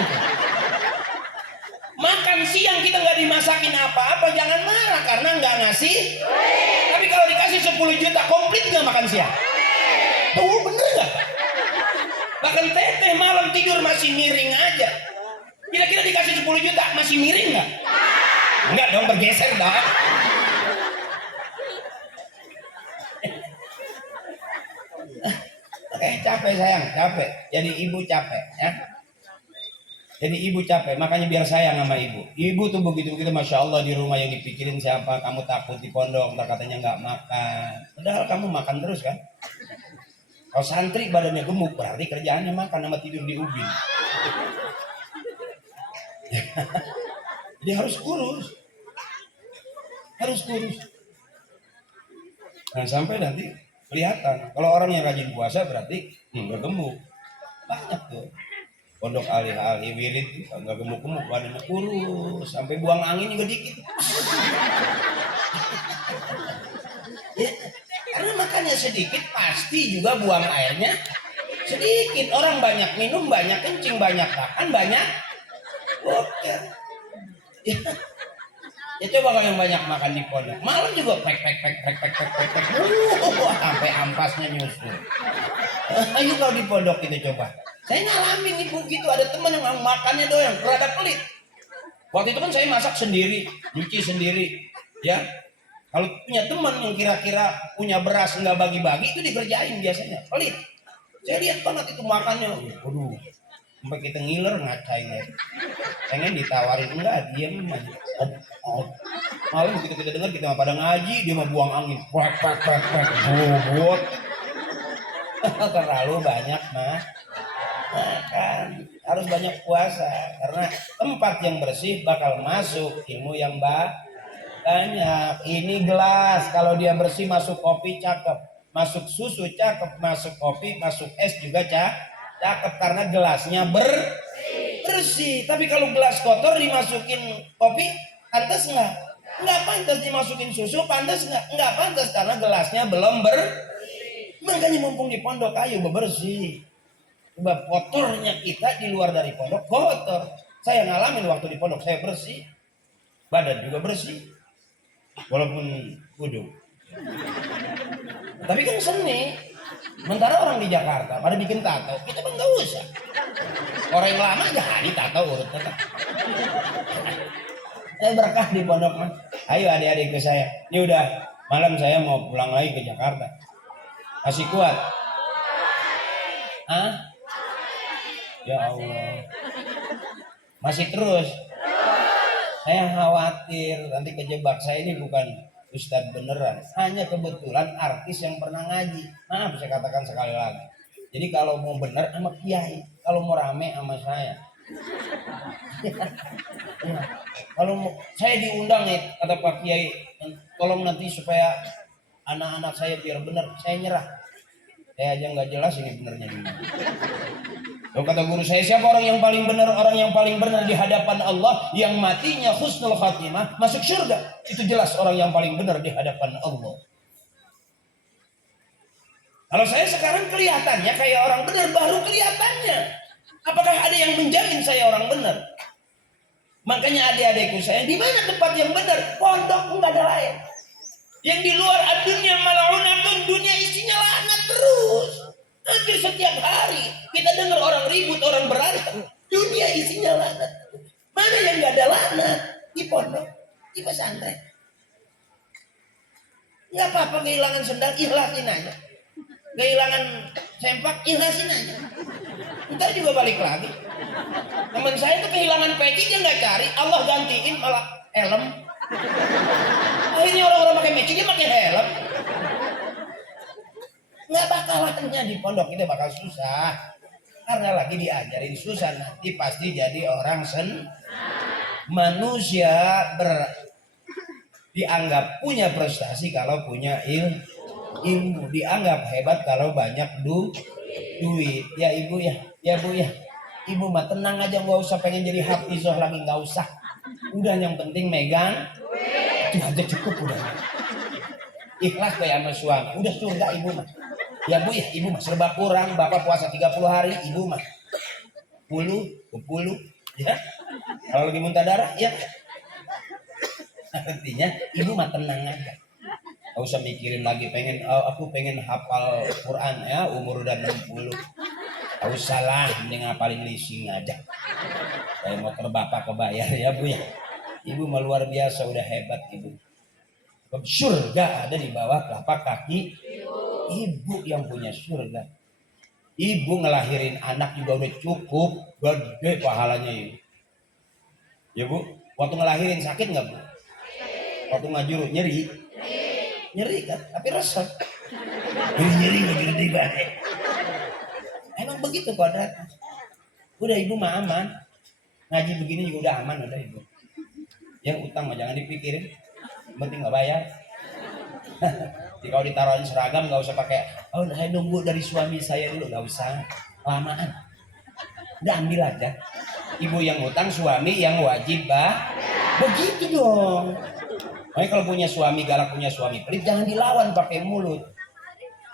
Makan siang kita nggak dimasakin apa-apa, jangan marah karena nggak ngasih. Tapi kalau dikasih 10 juta, komplit nggak makan siang? Bener nggak? Bahkan teteh malam tidur masih miring aja. Kira-kira dikasih 10 juta masih miring nggak? Enggak dong, bergeser dong. Oke, capek sayang, capek. Jadi ibu capek ya. Jadi ibu capek, makanya biar sayang sama ibu. Ibu tuh begitu-begitu, Masya Allah, di rumah yang dipikirin siapa. Kamu takut di pondok, ntar katanya nggak makan. Padahal kamu makan terus kan. Kalau santri badannya gemuk, berarti kerjaannya makan sama tidur di ubin. Jadi harus kurus. Harus kurus. Nah sampai nanti kelihatan. Kalau orang yang rajin puasa berarti nggak gemuk. Banyak tuh. Pondok alih-alih wirid nggak gemuk-gemuk, badannya kurus. Sampai buang angin juga dikit. Ya, karena makannya sedikit pasti juga buang airnya sedikit. Orang banyak minum, banyak kencing, banyak makan, banyak boker. Ya coba kalau yang banyak makan di pondok, malam juga pek sampai ampasnya nyusul. Ayo kalau di pondok kita coba. Saya ngalamin ibu gitu, ada teman yang makannya doang, rada pelit. Waktu itu kan saya masak sendiri, nyuci sendiri, ya. Kalau punya teman yang kira-kira punya beras nggak bagi-bagi itu dikerjain biasanya, pelit. Saya lihat banget itu makannya, waduh, sampai kita ngiler ngacain ya. Pengen ditawarin enggak, diam aja. Malam begitu kita dengar kita pada ngaji, dia mau buang angin, bobot. Terlalu banyak makan, harus banyak puasa karena tempat yang bersih bakal masuk ilmu yang banyak. Ini gelas, kalau dia bersih masuk kopi cakep, masuk susu cakep, masuk kopi, masuk es juga cakep karena gelasnya bersih. Tapi kalau gelas kotor dimasukin kopi, pantas nggak? Nggak pantas. Dimasukin susu, pantas nggak? Nggak pantas karena gelasnya belum Makanya mumpung di pondok, ayo bersih. Sebab kotornya kita di luar dari pondok kotor. Saya ngalamin waktu di pondok, saya bersih, badan juga bersih, walaupun wudhu. Tapi kan seni. Sementara orang di Jakarta pada bikin tato, kita pun nggak usah. Orang yang lama jadi tato urut tetap. Saya berkah di pondok mas. Ayo adik-adik ke saya. Ini udah malam saya mau pulang lagi ke Jakarta. Masih kuat? Hah? Ya Allah. Masih terus? Saya khawatir nanti kejebak. Saya ini bukan ustadz beneran. Hanya kebetulan artis yang pernah ngaji. Maaf saya katakan sekali lagi. Jadi kalau mau bener sama kiai. Kalau mau rame sama saya. Ya. Kalau saya diundang nih kata Pak Kiai, tolong nanti supaya anak-anak saya biar benar, saya nyerah. Saya aja nggak jelas ini benernya di mana. Kalau kata guru saya, siapa orang yang paling benar? Orang yang paling benar di hadapan Allah, yang matinya husnul khatimah, masuk surga. Itu jelas orang yang paling benar di hadapan Allah. Kalau saya sekarang kelihatannya kayak orang benar, baru kelihatannya. Apakah ada yang menjamin saya orang benar? Makanya adik-adikku saya, di mana tempat yang benar? Pondok enggak ada lain. Yang di luar dunia malaunatun, dunia isinya laknat terus. Hampir setiap hari kita dengar orang ribut, orang berantem. Dunia isinya laknat. Mana yang nggak ada laknat di pondok, di pesantren? Nggak apa-apa kehilangan sendal, ikhlasin aja. Kehilangan sempak, ikhlasin aja. Ntar juga balik lagi. Teman saya tuh kehilangan peci, dia nggak cari, Allah gantiin malah helm. Akhirnya orang-orang pakai peci, dia pakai helm. Nggak bakalannya di pondok itu bakal susah. Karena lagi diajarin susah, nanti pasti jadi orang manusia dianggap punya prestasi kalau punya ilmu, dianggap hebat kalau banyak duit. Ya ibu ya, ya bu ya, ibu mah tenang aja, nggak usah pengen jadi hafizoh lagi, nggak usah. Udah yang penting megang itu aja cukup udah. Ikhlas kayak sama suami, udah surga ibu mah. Ya bu ya, ibu mah serba kurang, bapak puasa 30 hari, ibu mah 10 ya. Kalau lagi muntah darah ya. Artinya ibu mah tenang aja. Gak usah mikirin lagi aku pengen hafal Quran ya, umur udah 60. Gak usah lah, mending ngapalin leasing aja. Saya motor bapak kebayar ya bu ya. Ibu mah luar biasa, udah hebat ibu. Surga ada di bawah telapak kaki ibu yang punya surga. Ibu ngelahirin anak juga udah cukup gede pahalanya ibu. Ya bu, waktu ngelahirin sakit nggak bu? Waktu ngajurut nyeri kan, tapi resep. Nyeri gede banget. Emang begitu kodrat. Udah ibu mah aman. Ngaji begini juga udah aman udah ibu. Yang utang mah jangan dipikirin, penting nggak bayar. Jadi kalau ditaruhin seragam nggak usah pakai, oh saya nunggu dari suami saya dulu, nggak usah lamaan. Udah ambil aja. Ibu yang utang, suami yang wajib begitu dong. Makanya kalau punya suami galak, punya suami pelit, jangan dilawan pakai mulut.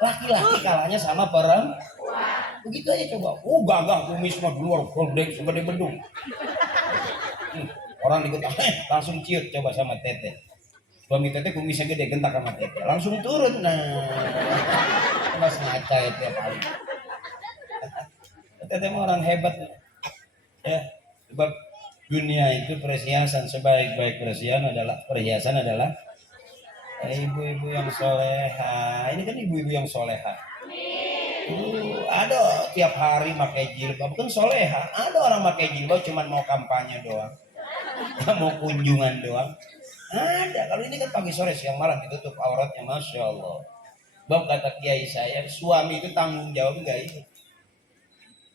Laki-laki kalahnya sama perempuan. Begitu aja coba. Oh gagah kumis mah keluar gede segede bedung. Orang diketahui langsung ciut coba sama tete. Suami tete kumisnya gede, gentak sama tete, langsung turun. Nah, mas ngaca ya tiap hari. Tete mah orang hebat ya, sebab dunia itu perhiasan, sebaik-baik perhiasan adalah ibu-ibu yang soleha. Ini kan ibu-ibu yang soleha. Ada tiap hari pakai jilbab, bukan soleha. Ada orang pakai jilbab cuman mau kampanye doang, mau kunjungan doang. Ada. Kalau ini kan pagi sore siang malam ditutup auratnya, masya Allah. Bab kata kiai saya, suami itu tanggung jawab enggak itu.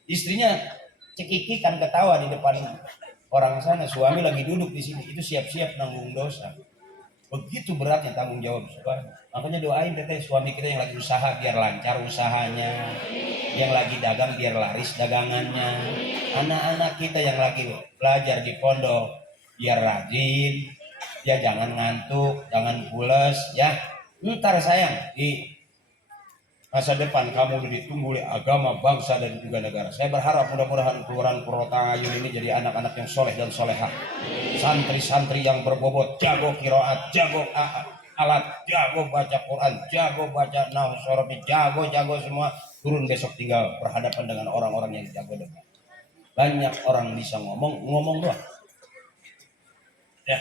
Istrinya cekikikan ketawa di depan orang sana, suami lagi duduk di sini, itu siap-siap nanggung dosa. Begitu beratnya tanggung jawab suami. Makanya doain teteh suami kita yang lagi usaha biar lancar usahanya, yang lagi dagang biar laris dagangannya, anak-anak kita yang lagi belajar di pondok biar rajin, ya jangan ngantuk, jangan pules ya. Ntar sayang di masa depan kamu ditunggu oleh agama, bangsa dan juga negara. Saya berharap mudah-mudahan Kelurahan Purwotayun ini jadi anak-anak yang soleh dan solehah, santri-santri yang berbobot, jago qiraat, jago alat, jago baca Quran, jago baca nahwu sorofi, jago semua. Turun besok tinggal berhadapan dengan orang-orang yang jago depan. Banyak orang bisa ngomong doang. Ya,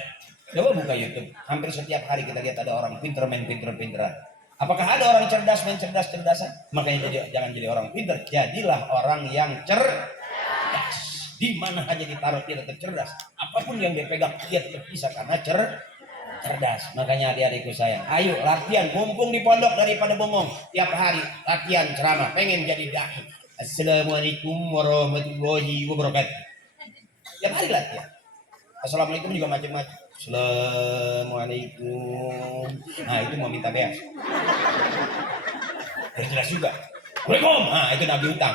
coba buka YouTube. Hampir setiap hari kita lihat ada orang pinter main pinteran. Apakah ada orang cerdas main cerdasan? Makanya jangan jadi orang pinter, jadilah orang yang cerdas. Di mana aja ditaruh dia tetap cerdas. Apapun yang dia pegang dia tetap bisa karena cerdas. Makanya adik-adikku sayang, ayo latihan, mumpung di pondok daripada bengong. Tiap hari latihan ceramah, pengen jadi dai. Assalamualaikum warahmatullahi wabarakatuh. Tiap hari latihan. Assalamualaikum juga macam-macam. Assalamualaikum. Nah itu mau minta beas. Biar jelas juga. Waalaikumsalam. Nah itu Nabi utang.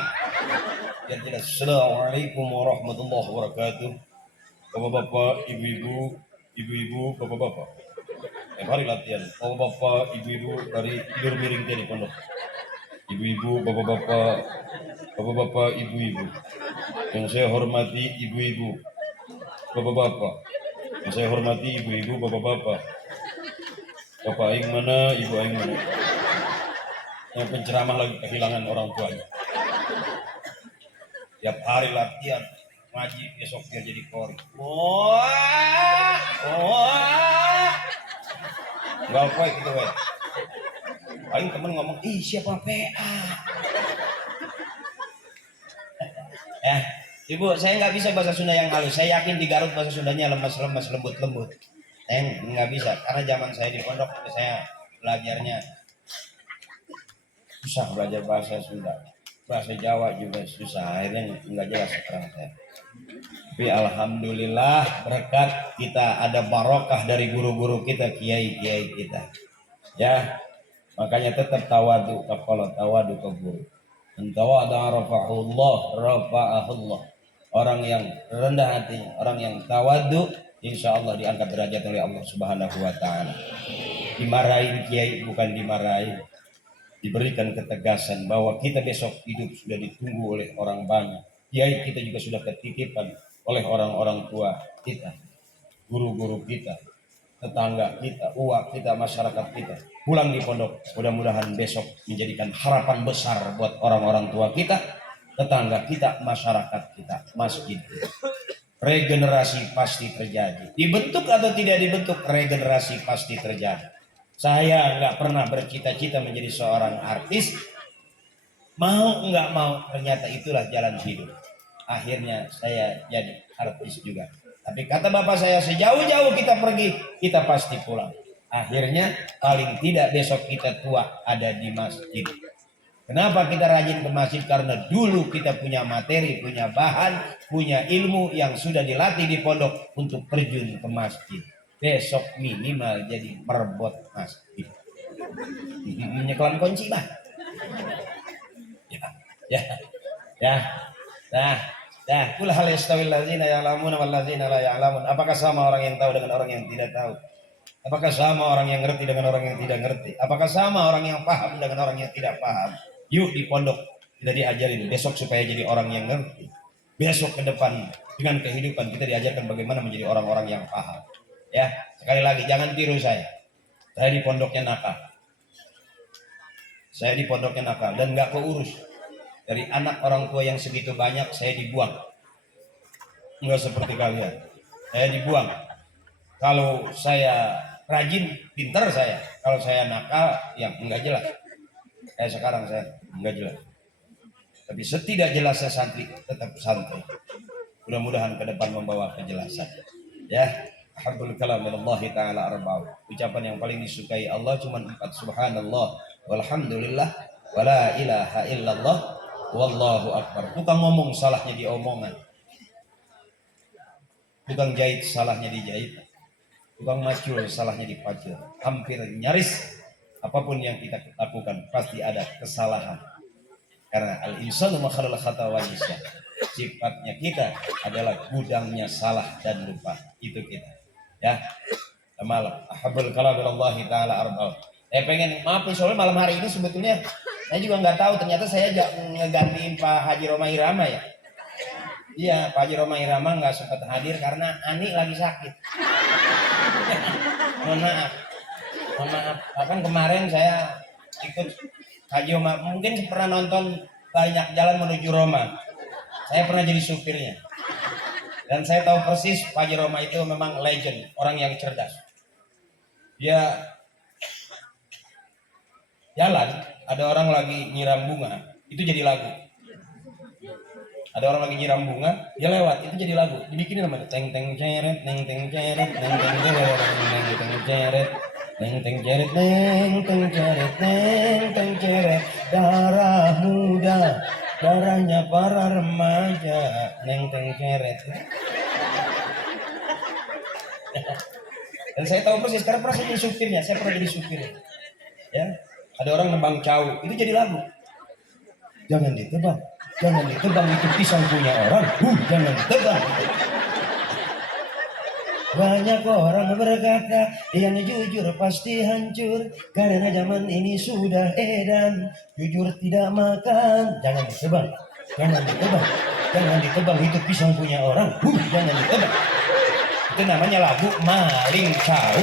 Biar jelas. Assalamualaikum warahmatullahi wabarakatuh. Bapak-bapak, ibu-ibu, bapak-bapak. Tiap hari latihan. Bapak-bapak, ibu-ibu dari tidur miring dia di pondok. Ibu-ibu, bapak-bapak, ibu-ibu. Yang saya hormati ibu-ibu, bapak-bapak. Yang saya hormati ibu-ibu, bapak-bapak. Bapak aing mana, ibu aing mana. Yang penceramah lagi kehilangan orang tuanya. Tiap hari latihan. ngaji besok biar jadi kori. Wah, wah. Enggak apa gitu weh. Paling temen ngomong, ih siapa PA? Ibu, saya nggak bisa bahasa Sunda yang halus. Saya yakin di Garut bahasa Sundanya lemas-lemas, lembut-lembut. Saya nggak bisa, karena zaman saya di pondok saya belajarnya susah belajar bahasa Sunda. Bahasa Jawa juga susah, akhirnya nggak jelas sekarang saya. Tapi alhamdulillah berkat kita ada barokah dari guru-guru kita, kiai-kiai kita. Ya, makanya tetap tawadu kepada tawadu ke guru. Tawadu rafa'ahullah, rafa'ahullah. Orang yang rendah hati, orang yang tawadu, insya Allah diangkat derajat oleh Allah Subhanahu wa Ta'ala. Dimarahin kiai bukan dimarahin, diberikan ketegasan bahwa kita besok hidup sudah ditunggu oleh orang banyak. Kiai kita juga sudah ketitipan oleh orang-orang tua kita, guru-guru kita, tetangga kita, uak kita, masyarakat kita. Pulang di pondok, mudah-mudahan besok menjadikan harapan besar buat orang-orang tua kita, tetangga kita, masyarakat kita, masjid. Regenerasi pasti terjadi. Dibentuk atau tidak dibentuk, regenerasi pasti terjadi. Saya nggak pernah bercita-cita menjadi seorang artis. Mau nggak mau, ternyata itulah jalan hidup. Akhirnya saya jadi artis juga. Tapi kata bapak saya, sejauh-jauh kita pergi, kita pasti pulang. Akhirnya paling tidak besok kita tua ada di masjid. Kenapa kita rajin ke masjid? Karena dulu kita punya materi, punya bahan, punya ilmu yang sudah dilatih di pondok untuk terjun ke masjid. Besok minimal jadi merbot masjid. Menyekelan kunci bah. Kul hal yastawil ladzina ya'lamuna wal ladzina la ya'lamun. Apakah sama orang yang tahu dengan orang yang tidak tahu? Apakah sama orang yang ngerti dengan orang yang tidak ngerti? Apakah sama orang yang paham dengan orang yang tidak paham? Yuk di pondok kita diajarin besok supaya jadi orang yang ngerti. Besok ke depan dengan kehidupan kita diajarkan bagaimana menjadi orang-orang yang paham. Ya, sekali lagi jangan tiru saya. Saya di pondoknya nakal. Saya di pondoknya nakal dan nggak keurus. Dari anak orang tua yang segitu banyak saya dibuang. Enggak seperti kalian. Saya dibuang. Kalau saya rajin, pintar saya. Kalau saya nakal, ya enggak jelas. Kayak sekarang saya enggak jelas. Tapi setidak jelasnya santri tetap santai. Mudah-mudahan ke depan membawa kejelasan. Ya, Habul kalam minallahi ta'ala arba'u. Ucapan yang paling disukai Allah cuma 4. Subhanallah, walhamdulillah, wala ilaha illallah, wallahu akbar. Tukang ngomong salahnya di omongan. Tukang jahit salahnya di jahitan. Tukang macul salahnya di pacul. Hampir nyaris apapun yang kita lakukan pasti ada kesalahan. Karena al-insanu makhlul khata wa nisyan. Sifatnya kita adalah gudangnya salah dan lupa. Itu kita. Ya. Malam. Ahabul kalam ilallahi ta'ala arba'u. Pengen maaf nih soalnya malam hari ini sebetulnya saya juga nggak tahu, ternyata saya ngegantiin Pak Haji Roma Irama ya. Iya, Pak Haji Roma Irama nggak sempat hadir karena Ani lagi sakit. Mohon maaf. Bahkan kemarin saya ikut Haji Roma, mungkin pernah nonton Banyak Jalan Menuju Roma. Saya pernah jadi supirnya. Dan saya tahu persis Pak Haji Roma itu memang legend, orang yang cerdas. Dia jalan, ada orang lagi nyiram bunga, itu jadi lagu. Ada orang lagi nyiram bunga, dia lewat, itu jadi lagu. Dibikinin namanya teng teng ceret, teng teng ceret, teng teng ceret, teng teng ceret, teng teng ceret, teng teng ceret, teng teng ceret. Darah muda, darahnya para remaja, teng teng ceret. Dan saya tahu persis karena pernah jadi supirnya, saya pernah jadi supirnya. Ya. Ada orang nembang cau, itu jadi lagu. Jangan ditebang itu pisang punya orang. Jangan ditebang. Banyak orang berkata yang jujur pasti hancur karena zaman ini sudah edan. Jujur tidak makan, jangan ditebang itu pisang punya orang. Jangan ditebang. Itu namanya lagu maling cau.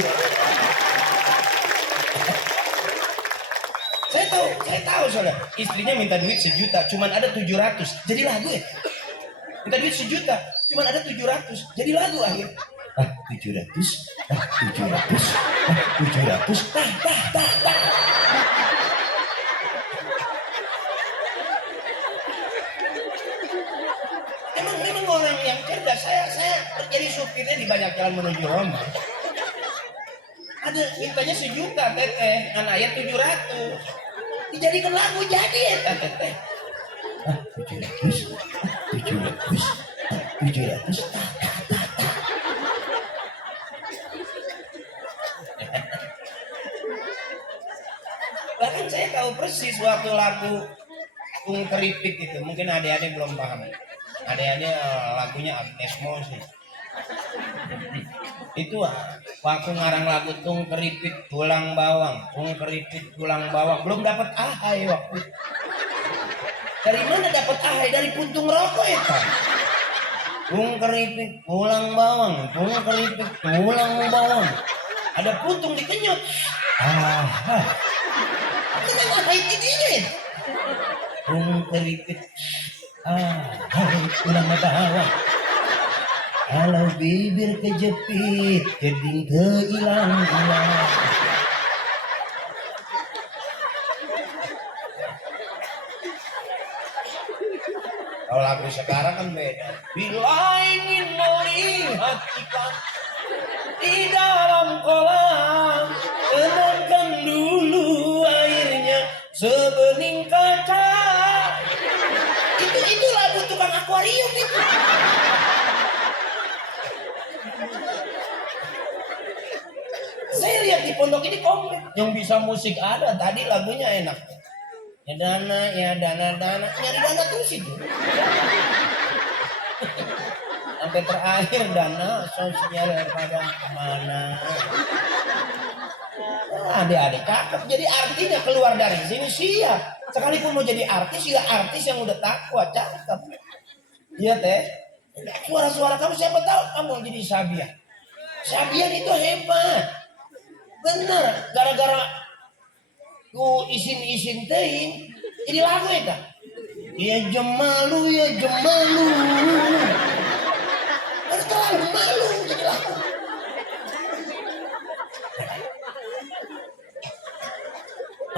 Saya tahu soalnya istrinya minta duit 1 juta, cuman ada 700, jadi lagu ya. Minta duit 1 juta, Cuman ada 700. Jadi lagu akhir. 700, 700, 700, tah. Memang orang yang cerdas. Saya jadi supirnya di banyak jalan menuju Roma. Ada mintanya 1 juta teteh, anaknya 700. Dijadikan lagu jadi ya teteh. 700, 700, 700. Bahkan saya tahu persis waktu lagu Tung Keripik itu. Mungkin adik-adik belum paham. Adik-adik lagunya Agnes Mo sih. Itu waktu ngarang lagu Tung Keripik tulang bawang, Tung Keripik tulang bawang, belum dapat ahai waktu itu. Dari mana dapat ahai? Dari puntung rokok ya kan? Tung Keripik tulang bawang, Tung Keripik tulang bawang, ada puntung dikenyot. Kenapa ahai tidinya? Tung Keripik tulang bawang. Kalau bibir kejepit, keding kehilang-hilang. Kalau lagu sekarang kan beda. Bila ingin melihat ikan di dalam kolam, tenangkan dulu airnya sebening kaca. Itu lagu tukang akuarium itu. Saya lihat di pondok ini komplit. Yang bisa musik ada, tadi lagunya enak. Ya dana, nyari dana terus itu. Sampai terakhir dana sosial pada kemana. Adik-adik cakep. Jadi artinya keluar dari sini siap. Sekalipun mau jadi artis, juga artis yang udah takwa, cakep. Iya teh. Suara-suara kamu siapa tahu kamu jadi Sabian. Sabian itu hebat. Bener, gara-gara ku isin-isin tehin, jadi lagu itu. Ya jemalu, ya jemalu. Harus terlalu malu jadi lagu.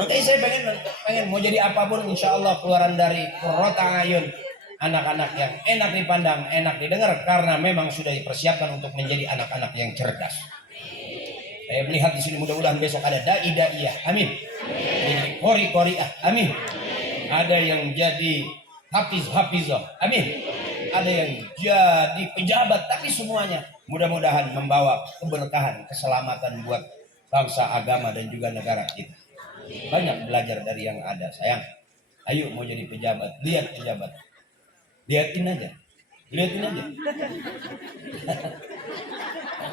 Makanya saya pengen mau jadi apapun, insya Allah keluaran dari Rota Ayun, anak-anak yang enak dipandang, enak didengar, karena memang sudah dipersiapkan untuk menjadi anak-anak yang cerdas. Saya melihat di sini mudah-mudahan besok ada dai-daiyah, amin. Jadi qori-qoriah, amin. Ada yang jadi hafiz-hafizah, amin. Ada yang jadi pejabat, tapi semuanya mudah-mudahan membawa keberkahan, keselamatan buat bangsa, agama, dan juga negara kita. Banyak belajar dari yang ada, sayang. Ayo mau jadi pejabat, lihat pejabat. Lihatin aja.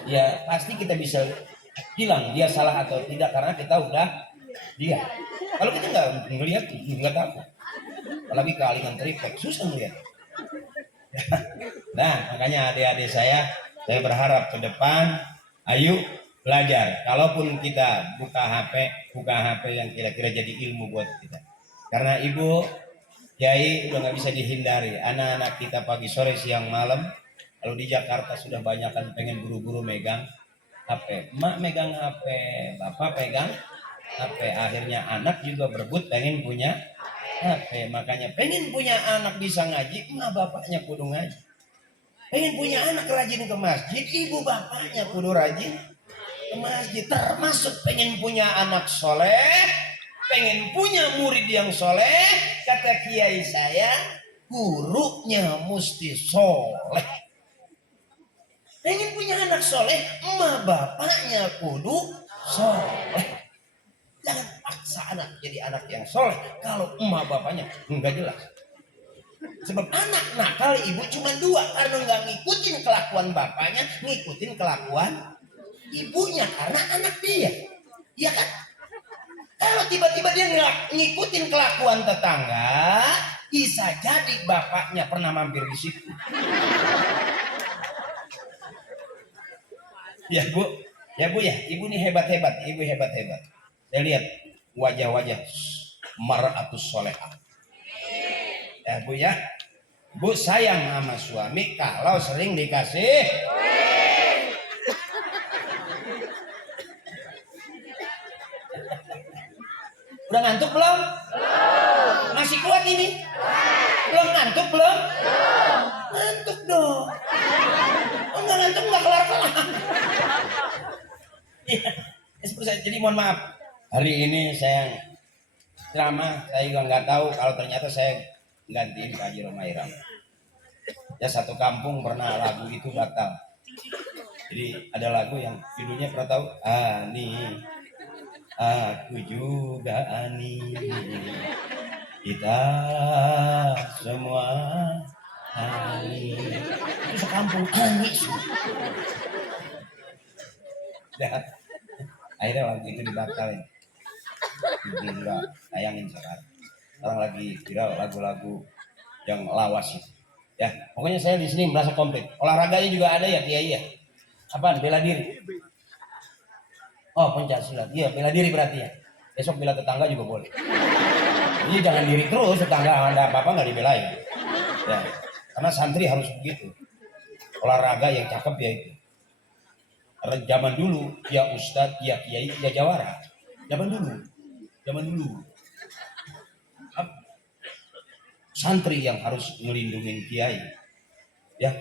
Ya pasti kita bisa bilang dia salah atau tidak karena kita udah dia. Kalau kita nggak ngelihat, nggak tahu. Apalagi kealingan tripek, susah ngelihat. Nah, makanya adik-adik saya berharap ke depan, ayo belajar. Kalaupun kita buka HP yang kira-kira jadi ilmu buat kita. Karena ibu, Kiai udah nggak bisa dihindari. Anak-anak kita pagi, sore, siang, malam. Kalau di Jakarta sudah banyak kan pengen buru-buru megang HP, emak megang HP, bapak pegang HP, akhirnya anak juga berebut pengen punya HP. Makanya pengen punya anak bisa ngaji, emak bapaknya kudu ngaji. Pengen punya anak rajin ke masjid, ibu bapaknya kudu rajin ke masjid. Termasuk pengen punya anak soleh, pengen punya murid yang soleh, kata kiai saya, gurunya mesti soleh. Pengen punya anak soleh, emak bapaknya kudu soleh. Jangan paksa anak jadi anak yang soleh kalau emak bapaknya enggak jelas. Sebab anak nakal ibu cuma 2, karena enggak ngikutin kelakuan bapaknya, ngikutin kelakuan ibunya karena anak dia. Iya kan? Kalau tiba-tiba dia ngikutin kelakuan tetangga, bisa jadi bapaknya pernah mampir di situ. Ya bu ya, ibu nih hebat, ibu hebat. Saya lihat wajah-wajah mar'atus solehah. Ya bu ya, Bu sayang sama suami kalau sering dikasih. Udah ngantuk belum? Masih kuat ini? Belum ngantuk belum? Ngantuk dong. Oh, nggak ngantuk nggak kelar-kelar. Iya. Jadi mohon maaf. Hari ini saya ceramah, saya juga nggak tahu kalau ternyata saya gantiin Pak Haji Roma Irama. Ya satu kampung pernah lagu itu batal. Jadi ada lagu yang judulnya pernah tahu? Ani, aku juga Ani. Kita semua Ani. Itu sekampung Ani. Dan akhirnya lagu itu dibatalin. Jadi juga tayangin sekarang. Sekarang lagi viral lagu-lagu yang lawas itu. Ya, pokoknya saya di sini merasa komplit. Olahraganya juga ada ya, Kiai ya. Apaan? Bela diri. Oh, pencak silat. Iya, bela diri berarti ya. Besok bela tetangga juga boleh. Jadi jangan diri terus, tetangga ada apa-apa nggak dibelain. Ya, karena santri harus begitu. Olahraga yang cakep ya itu. Karena zaman dulu, ya ustadz, ya kiai, ya jawara. Zaman dulu. Santri yang harus melindungi kiai. Ya,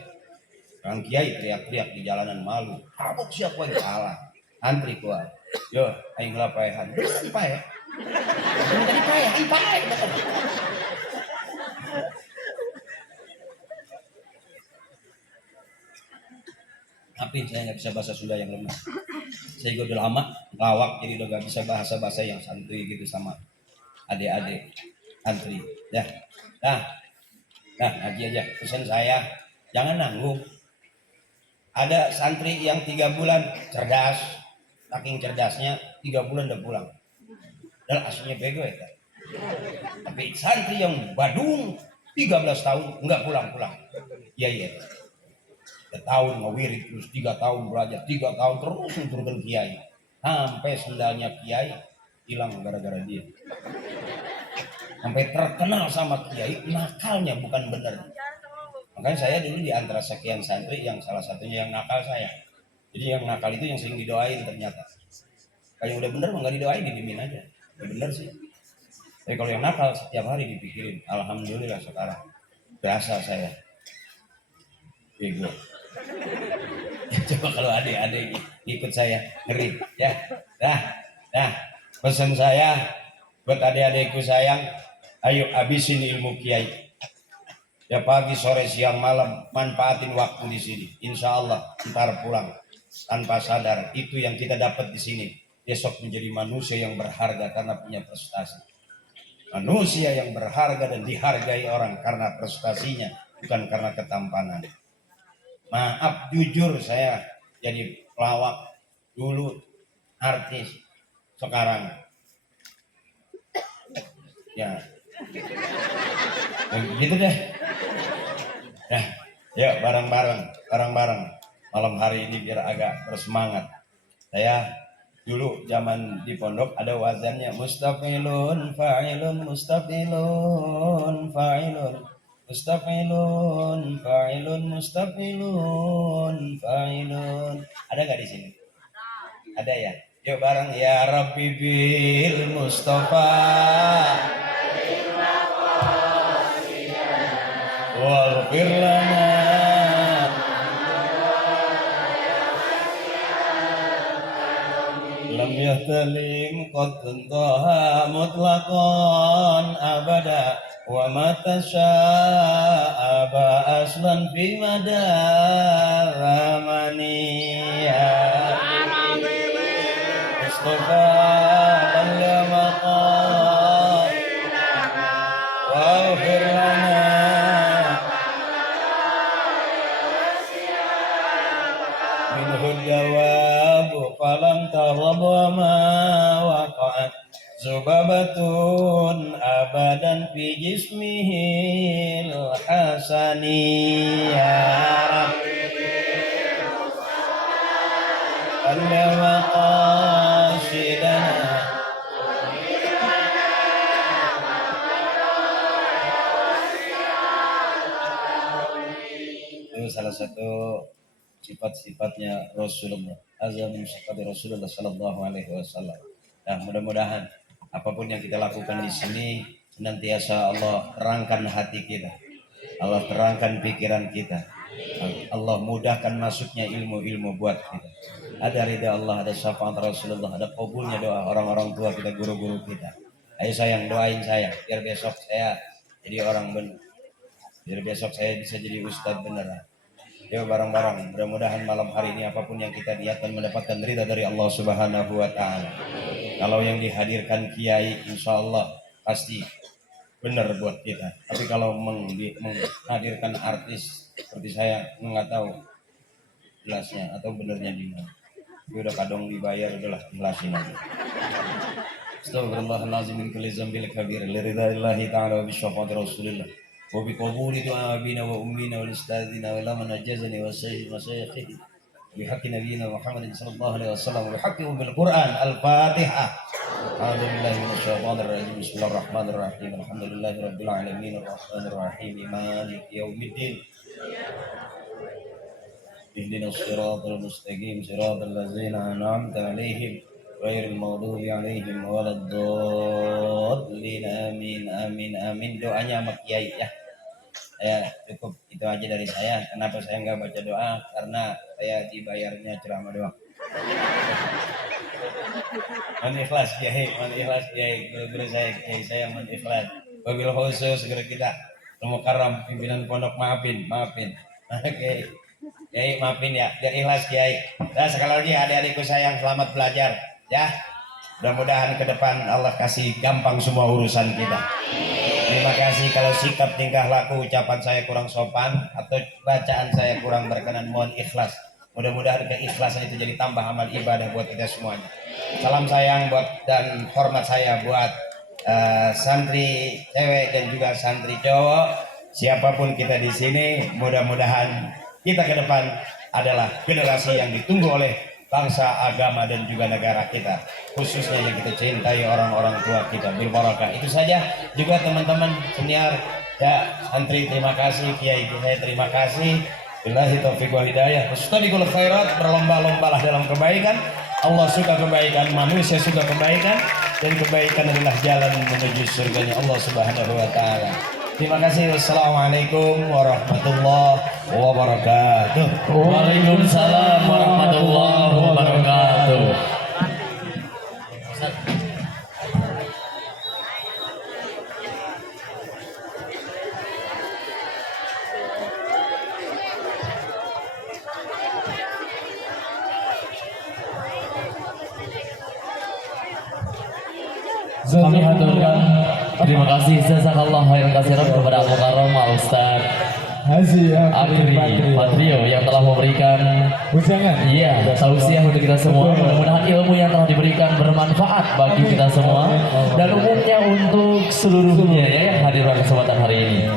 orang kiai teriak-teriak di jalanan malu. Abok siapa yang salah? Antri kuat. Yo, aing ngelapaehan. Beneran pae. Tadi pae, aing pae. Tapi saya nggak bisa bahasa Sunda yang lemah. Saya juga udah lama lawak, jadi udah nggak bisa bahasa-bahasa yang santuy gitu sama adik-adik antri. Ya, ngaji aja. Pesan saya, jangan nanggung. Ada santri yang 3 bulan cerdas, saking cerdasnya 3 bulan udah pulang. Dan aslinya bego ya kan. Tapi santri yang badung 13 tahun nggak pulang-pulang. Iya. Tahun ngewirid terus 3 tahun belajar, 3 tahun terus turun kiai. Sampai sendalnya kiai hilang gara-gara dia. Sampai terkenal sama kiai, nakalnya bukan benar. Makanya saya dulu di antara sekian santri yang salah satunya yang nakal saya. Jadi yang nakal itu yang sering didoain ternyata. Kalau yang udah bener mah nggak didoain, didimin aja. Udah bener sih. Tapi kalau yang nakal setiap hari dipikirin. Alhamdulillah sekarang berasa saya. Bego. Coba kalau adik-adik ikut saya ngeri ya. Dah. Pesan saya buat adik-adikku sayang, ayo habisin ilmu kiai. Ya pagi, sore, siang, malam manfaatin waktu di sini. Insya Allah ntar pulang tanpa sadar itu yang kita dapat di sini. Besok menjadi manusia yang berharga karena punya prestasi. Manusia yang berharga dan dihargai orang karena prestasinya, bukan karena ketampanan. Maaf jujur saya jadi pelawak dulu, artis sekarang ya gitu deh. Nah, yuk bareng-bareng malam hari ini biar agak bersemangat. Saya dulu zaman di pondok ada wazannya mustaqilun fa'ilun mustaqilun fa'ilun mustaqilun fa'ilun mustaqilun fa'ilun. Ada nggak di sini? Ada ya? Yuk bareng ya Rabbi bil Mustafa waghfir lana lam yahtalim qad tuntaha mutlaqan abada wa mata sya'aba aslan fi madalamani ya Mustafa balla maqam waghfir lana minhul jawab falam tarab wa ma waqa'at zubabatun abadan fi jismihil hasani ya Rabbi alla maqasidana salah satu sifat-sifatnya Rasulullah. Azam sifat Rasulullah Sallallahu Alaihi Wasallam. Nah, mudah-mudahan apapun yang kita lakukan di sini senantiasa Allah terangkan hati kita, Allah terangkan pikiran kita, Allah mudahkan masuknya ilmu-ilmu buat kita. Ada ridha Allah, ada syafaat Rasulullah, ada kabulnya doa orang-orang tua kita, guru-guru kita. Ayo sayang, doain saya biar besok saya jadi orang benar, biar besok saya bisa jadi ustadz beneran. Yuk bareng-bareng, mudah-mudahan malam hari ini apapun yang kita niatkan mendapatkan ridha dari Allah Subhanahu wa Ta'ala. Kalau yang dihadirkan kiai, insya Allah pasti benar buat kita. Tapi kalau menghadirkan artis seperti saya, nggak tahu jelasnya atau benernya di mana. Tapi udah kadang dibayar, udahlah jelasin aja. Astagfirullahaladzim min kulli dzambil kabir liridaillahi ta'ala wa bisyafaati Rasulillah wa biqabuli du'a abina wa ummina wal ustadzina wa laman ajazani wa sayyidina bihaqqi nabiyina Muhammadin sallallahu alaihi wasallam wa bihaqqi ummil Qur'an al-Fatihah. A'udzu billahi minasyaitonir rajim. Bismillahirrahmanirrahim. Alhamdulillahi rabbil alamin arrahmanir rahim maliki yaumiddin. Ihdinas siratal mustaqim siratal ladzina an'amta 'alaihim ghairil maghdubi 'alaihim waladdallin. Amin amin amin. Doanya sama kiai ya. Saya cukup itu aja dari saya. Kenapa saya nggak baca doa? Karena saya dibayarnya ceramah doang. Man ikhlas kiai, guru-guru saya man ikhlas. Wabil khusus segera kita Mukarram pimpinan pondok maafin. Oke. Kiai maafin ya, biar ikhlas kiai. Dan sekali lagi adik-adikku sayang, selamat belajar ya. Mudah-mudahan ke depan Allah kasih gampang semua urusan kita. Terima kasih kalau sikap, tingkah laku, ucapan saya kurang sopan atau bacaan saya kurang berkenan, mohon ikhlas. Mudah-mudahan keikhlasan itu jadi tambah amal ibadah buat kita semuanya. Salam sayang buat dan hormat saya buat santri cewek dan juga santri cowok. Siapapun kita di sini, mudah-mudahan kita ke depan adalah generasi yang ditunggu oleh bangsa, agama dan juga negara kita, khususnya yang kita cintai orang-orang tua kita. Bil barakah. Itu saja juga teman-teman senior ya, santri terima kasih, kiai saya terima kasih. Billahi taufiq wal hidayah. Wastabiqul khairat, berlomba-lombalah dalam kebaikan. Allah suka kebaikan, manusia suka kebaikan, dan kebaikan adalah jalan menuju surganya Allah Subhanahu wa Ta'ala. Terima kasih. Wassalamualaikum warahmatullahi wabarakatuh. Waalaikumsalam warahmatullahi wabarakatuh. Kami haturkan terima kasih jazakallah khairan katsiran kepada Al Mukarram Al Ustaz Abri Patrio yang telah memberikan ujangan, iya, tausiah untuk kita semua. Mudah-mudahan ilmu yang telah diberikan bermanfaat bagi kita semua dan umumnya untuk seluruhnya ya yang hadir pada kesempatan hari ini.